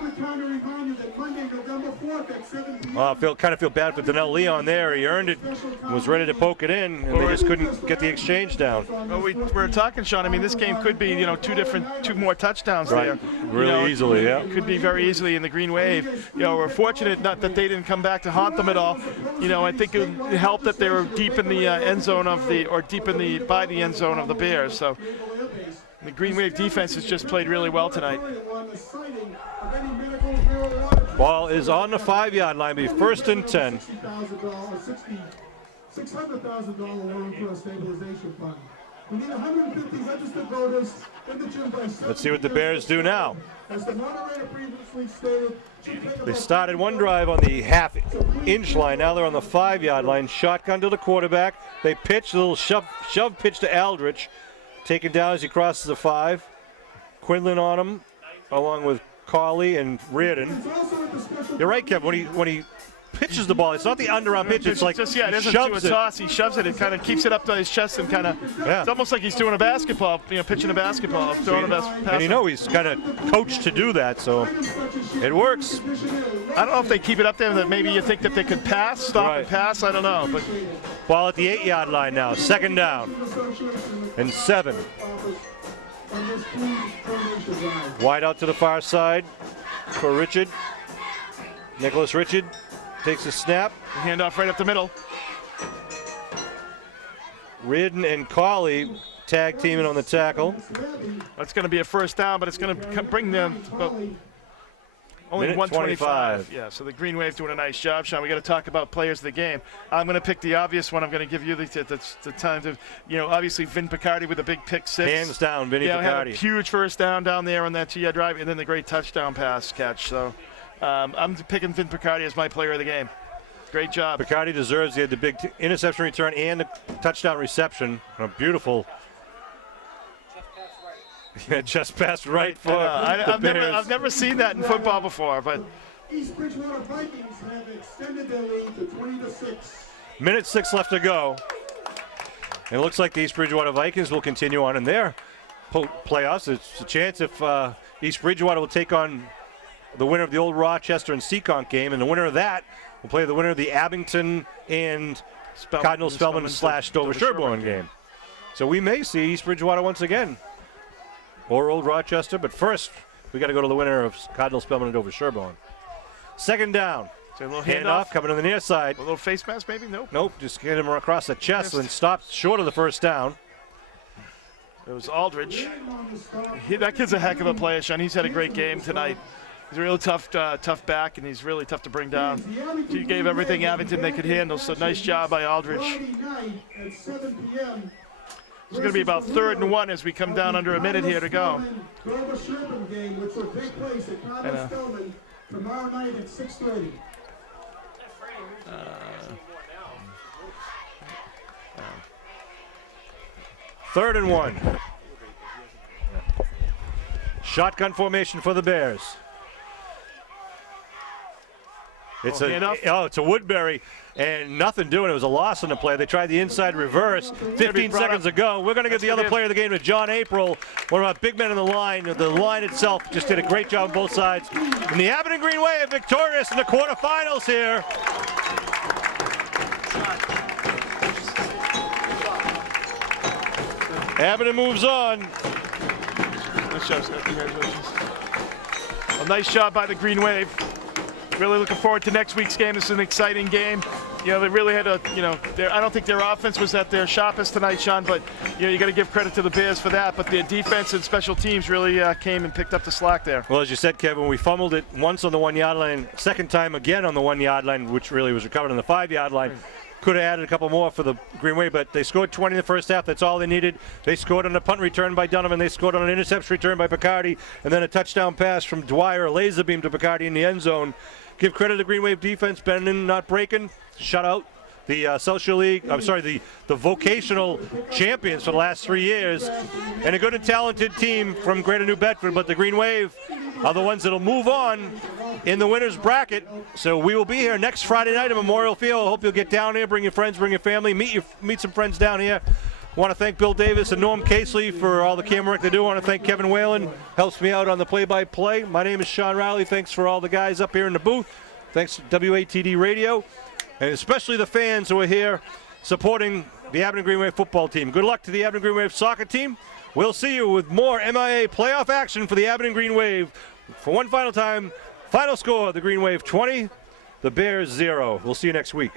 I kind of feel bad for Donnell Leon there. He earned it, was ready to poke it in, and they just couldn't get the exchange down. Well, we're talking, Sean. I mean, this game could be, two more touchdowns there. Really easily, yeah. Could be very easily in the Green Wave. We're fortunate not that they didn't come back to haunt them at all. I think it helped that they were deep in the end zone by the end zone of the Bears. So the Green Wave defense has just played really well tonight. Ball is on the 5 yard line, be 1st and 10. $600,000 loan for a stabilization fund. We need 150 registered voters in the gym by 7. Let's see what the Bears do now. As the moderator previously stated, They started one drive on the half-inch line. Now they're on the 5 yard line. Shotgun to the quarterback. They pitch, a little shove pitch to Aldrich. Taken down as he crosses the 5. Quinlan on him, along with Carley and Reardon. You're right, Kevin. When he pitches the ball, it's not the underarm pitch. It's like it isn't to a toss. He shoves it. It kind of keeps it up to his chest and kind of. Yeah. It's almost like he's doing a basketball, pitching a basketball, throwing a basketball. And he's kind of coached to do that, so it works. I don't know if they keep it up there. That maybe you think that they could stop and pass. I don't know, but. Ball at the 8 yard line now. 2nd down and 7. Wide out to the far side for Richard. Nicholas Richard takes a snap. Handoff right up the middle. Reardon and Carley tag teaming on the tackle. That's going to be a 1st down, but it's going to bring them only 125. Yeah, so the Green Wave doing a nice job, Sean. We got to talk about players of the game. I'm going to pick the obvious one. I'm going to give you the time to, obviously Vin Picardi with a big pick 6. Hands down, Vinny Picardi. Had a huge 1st down there on that 2 yard drive, and then the great touchdown pass catch. So I'm picking Vin Picardi as my player of the game. Great job. Picardi deserves. He had the big interception return and the touchdown reception. A beautiful. Yeah, just pass right for the Bears. I've never seen that in football before, but East Bridgewater Vikings have extended their lead to 20-6. Minute 6 left to go. And it looks like the East Bridgewater Vikings will continue on in their playoffs. It's a chance if East Bridgewater will take on the winner of the Old Rochester and Seekonk game, and the winner of that will play the winner of the Abington and Cardinal Spellman / Dover Sherborne game. So we may see East Bridgewater once again. Or Old Rochester, but first we got to go to the winner of Cardinal Spellman and Dover Sherborne. 2nd down. So a little handoff coming on the near side. A little face mask, maybe? Nope, just hit him across the chest and stopped short of the 1st down. It was Aldridge. That kid's a heck of a player, Sean. He's had a great game tonight. He's a really tough back, and he's really tough to bring down. He gave everything Abington they could handle, so nice job by Aldridge. It's going to be about 3rd and 1 as we come down under a minute here to go. Tomorrow night at 6:30. Third and 1. Shotgun formation for the Bears. It's it's a Woodbury, and nothing doing. It was a loss on the play. They tried the inside reverse 15 seconds ago. We're going to give the other player of the game to John April, one of our big men in the line. The line itself just did a great job on both sides. And the Abington Green Wave victorious in the quarterfinals here. Abington moves on. Nice job, Scott. Congratulations. A nice job by the Green Wave. Really looking forward to next week's game. This is an exciting game. You know, they really had a, I don't think their offense was at their sharpest tonight, Sean, but, you got to give credit to the Bears for that. But their defense and special teams really came and picked up the slack there. Well, as you said, Kevin, we fumbled it once on the 1 yard line, second time again on the 1 yard line, which really was recovered on the 5 yard line. Could have added a couple more for the Green Wave, but they scored 20 in the first half. That's all they needed. They scored on a punt return by Donovan. They scored on an interception return by Picardi, and then a touchdown pass from Dwyer, a laser beam to Picardi in the end zone. Give credit to the Green Wave defense, bending, not breaking, shutout. The Social League, the vocational champions for the last 3 years, and a good and talented team from Greater New Bedford, but the Green Wave are the ones that'll move on in the winner's bracket. So we will be here next Friday night at Memorial Field. I hope you'll get down here, bring your friends, bring your family, meet some friends down here. I want to thank Bill Davis and Norm Casely for all the camera work they do. I want to thank Kevin Whalen, helps me out on the play-by-play. My name is Sean Riley. Thanks for all the guys up here in the booth. Thanks to WATD Radio, and especially the fans who are here supporting the Abington Green Wave football team. Good luck to the Abington Green Wave soccer team. We'll see you with more MIA playoff action for the Abington Green Wave. For one final time, final score, the Green Wave 20, the Bears 0. We'll see you next week.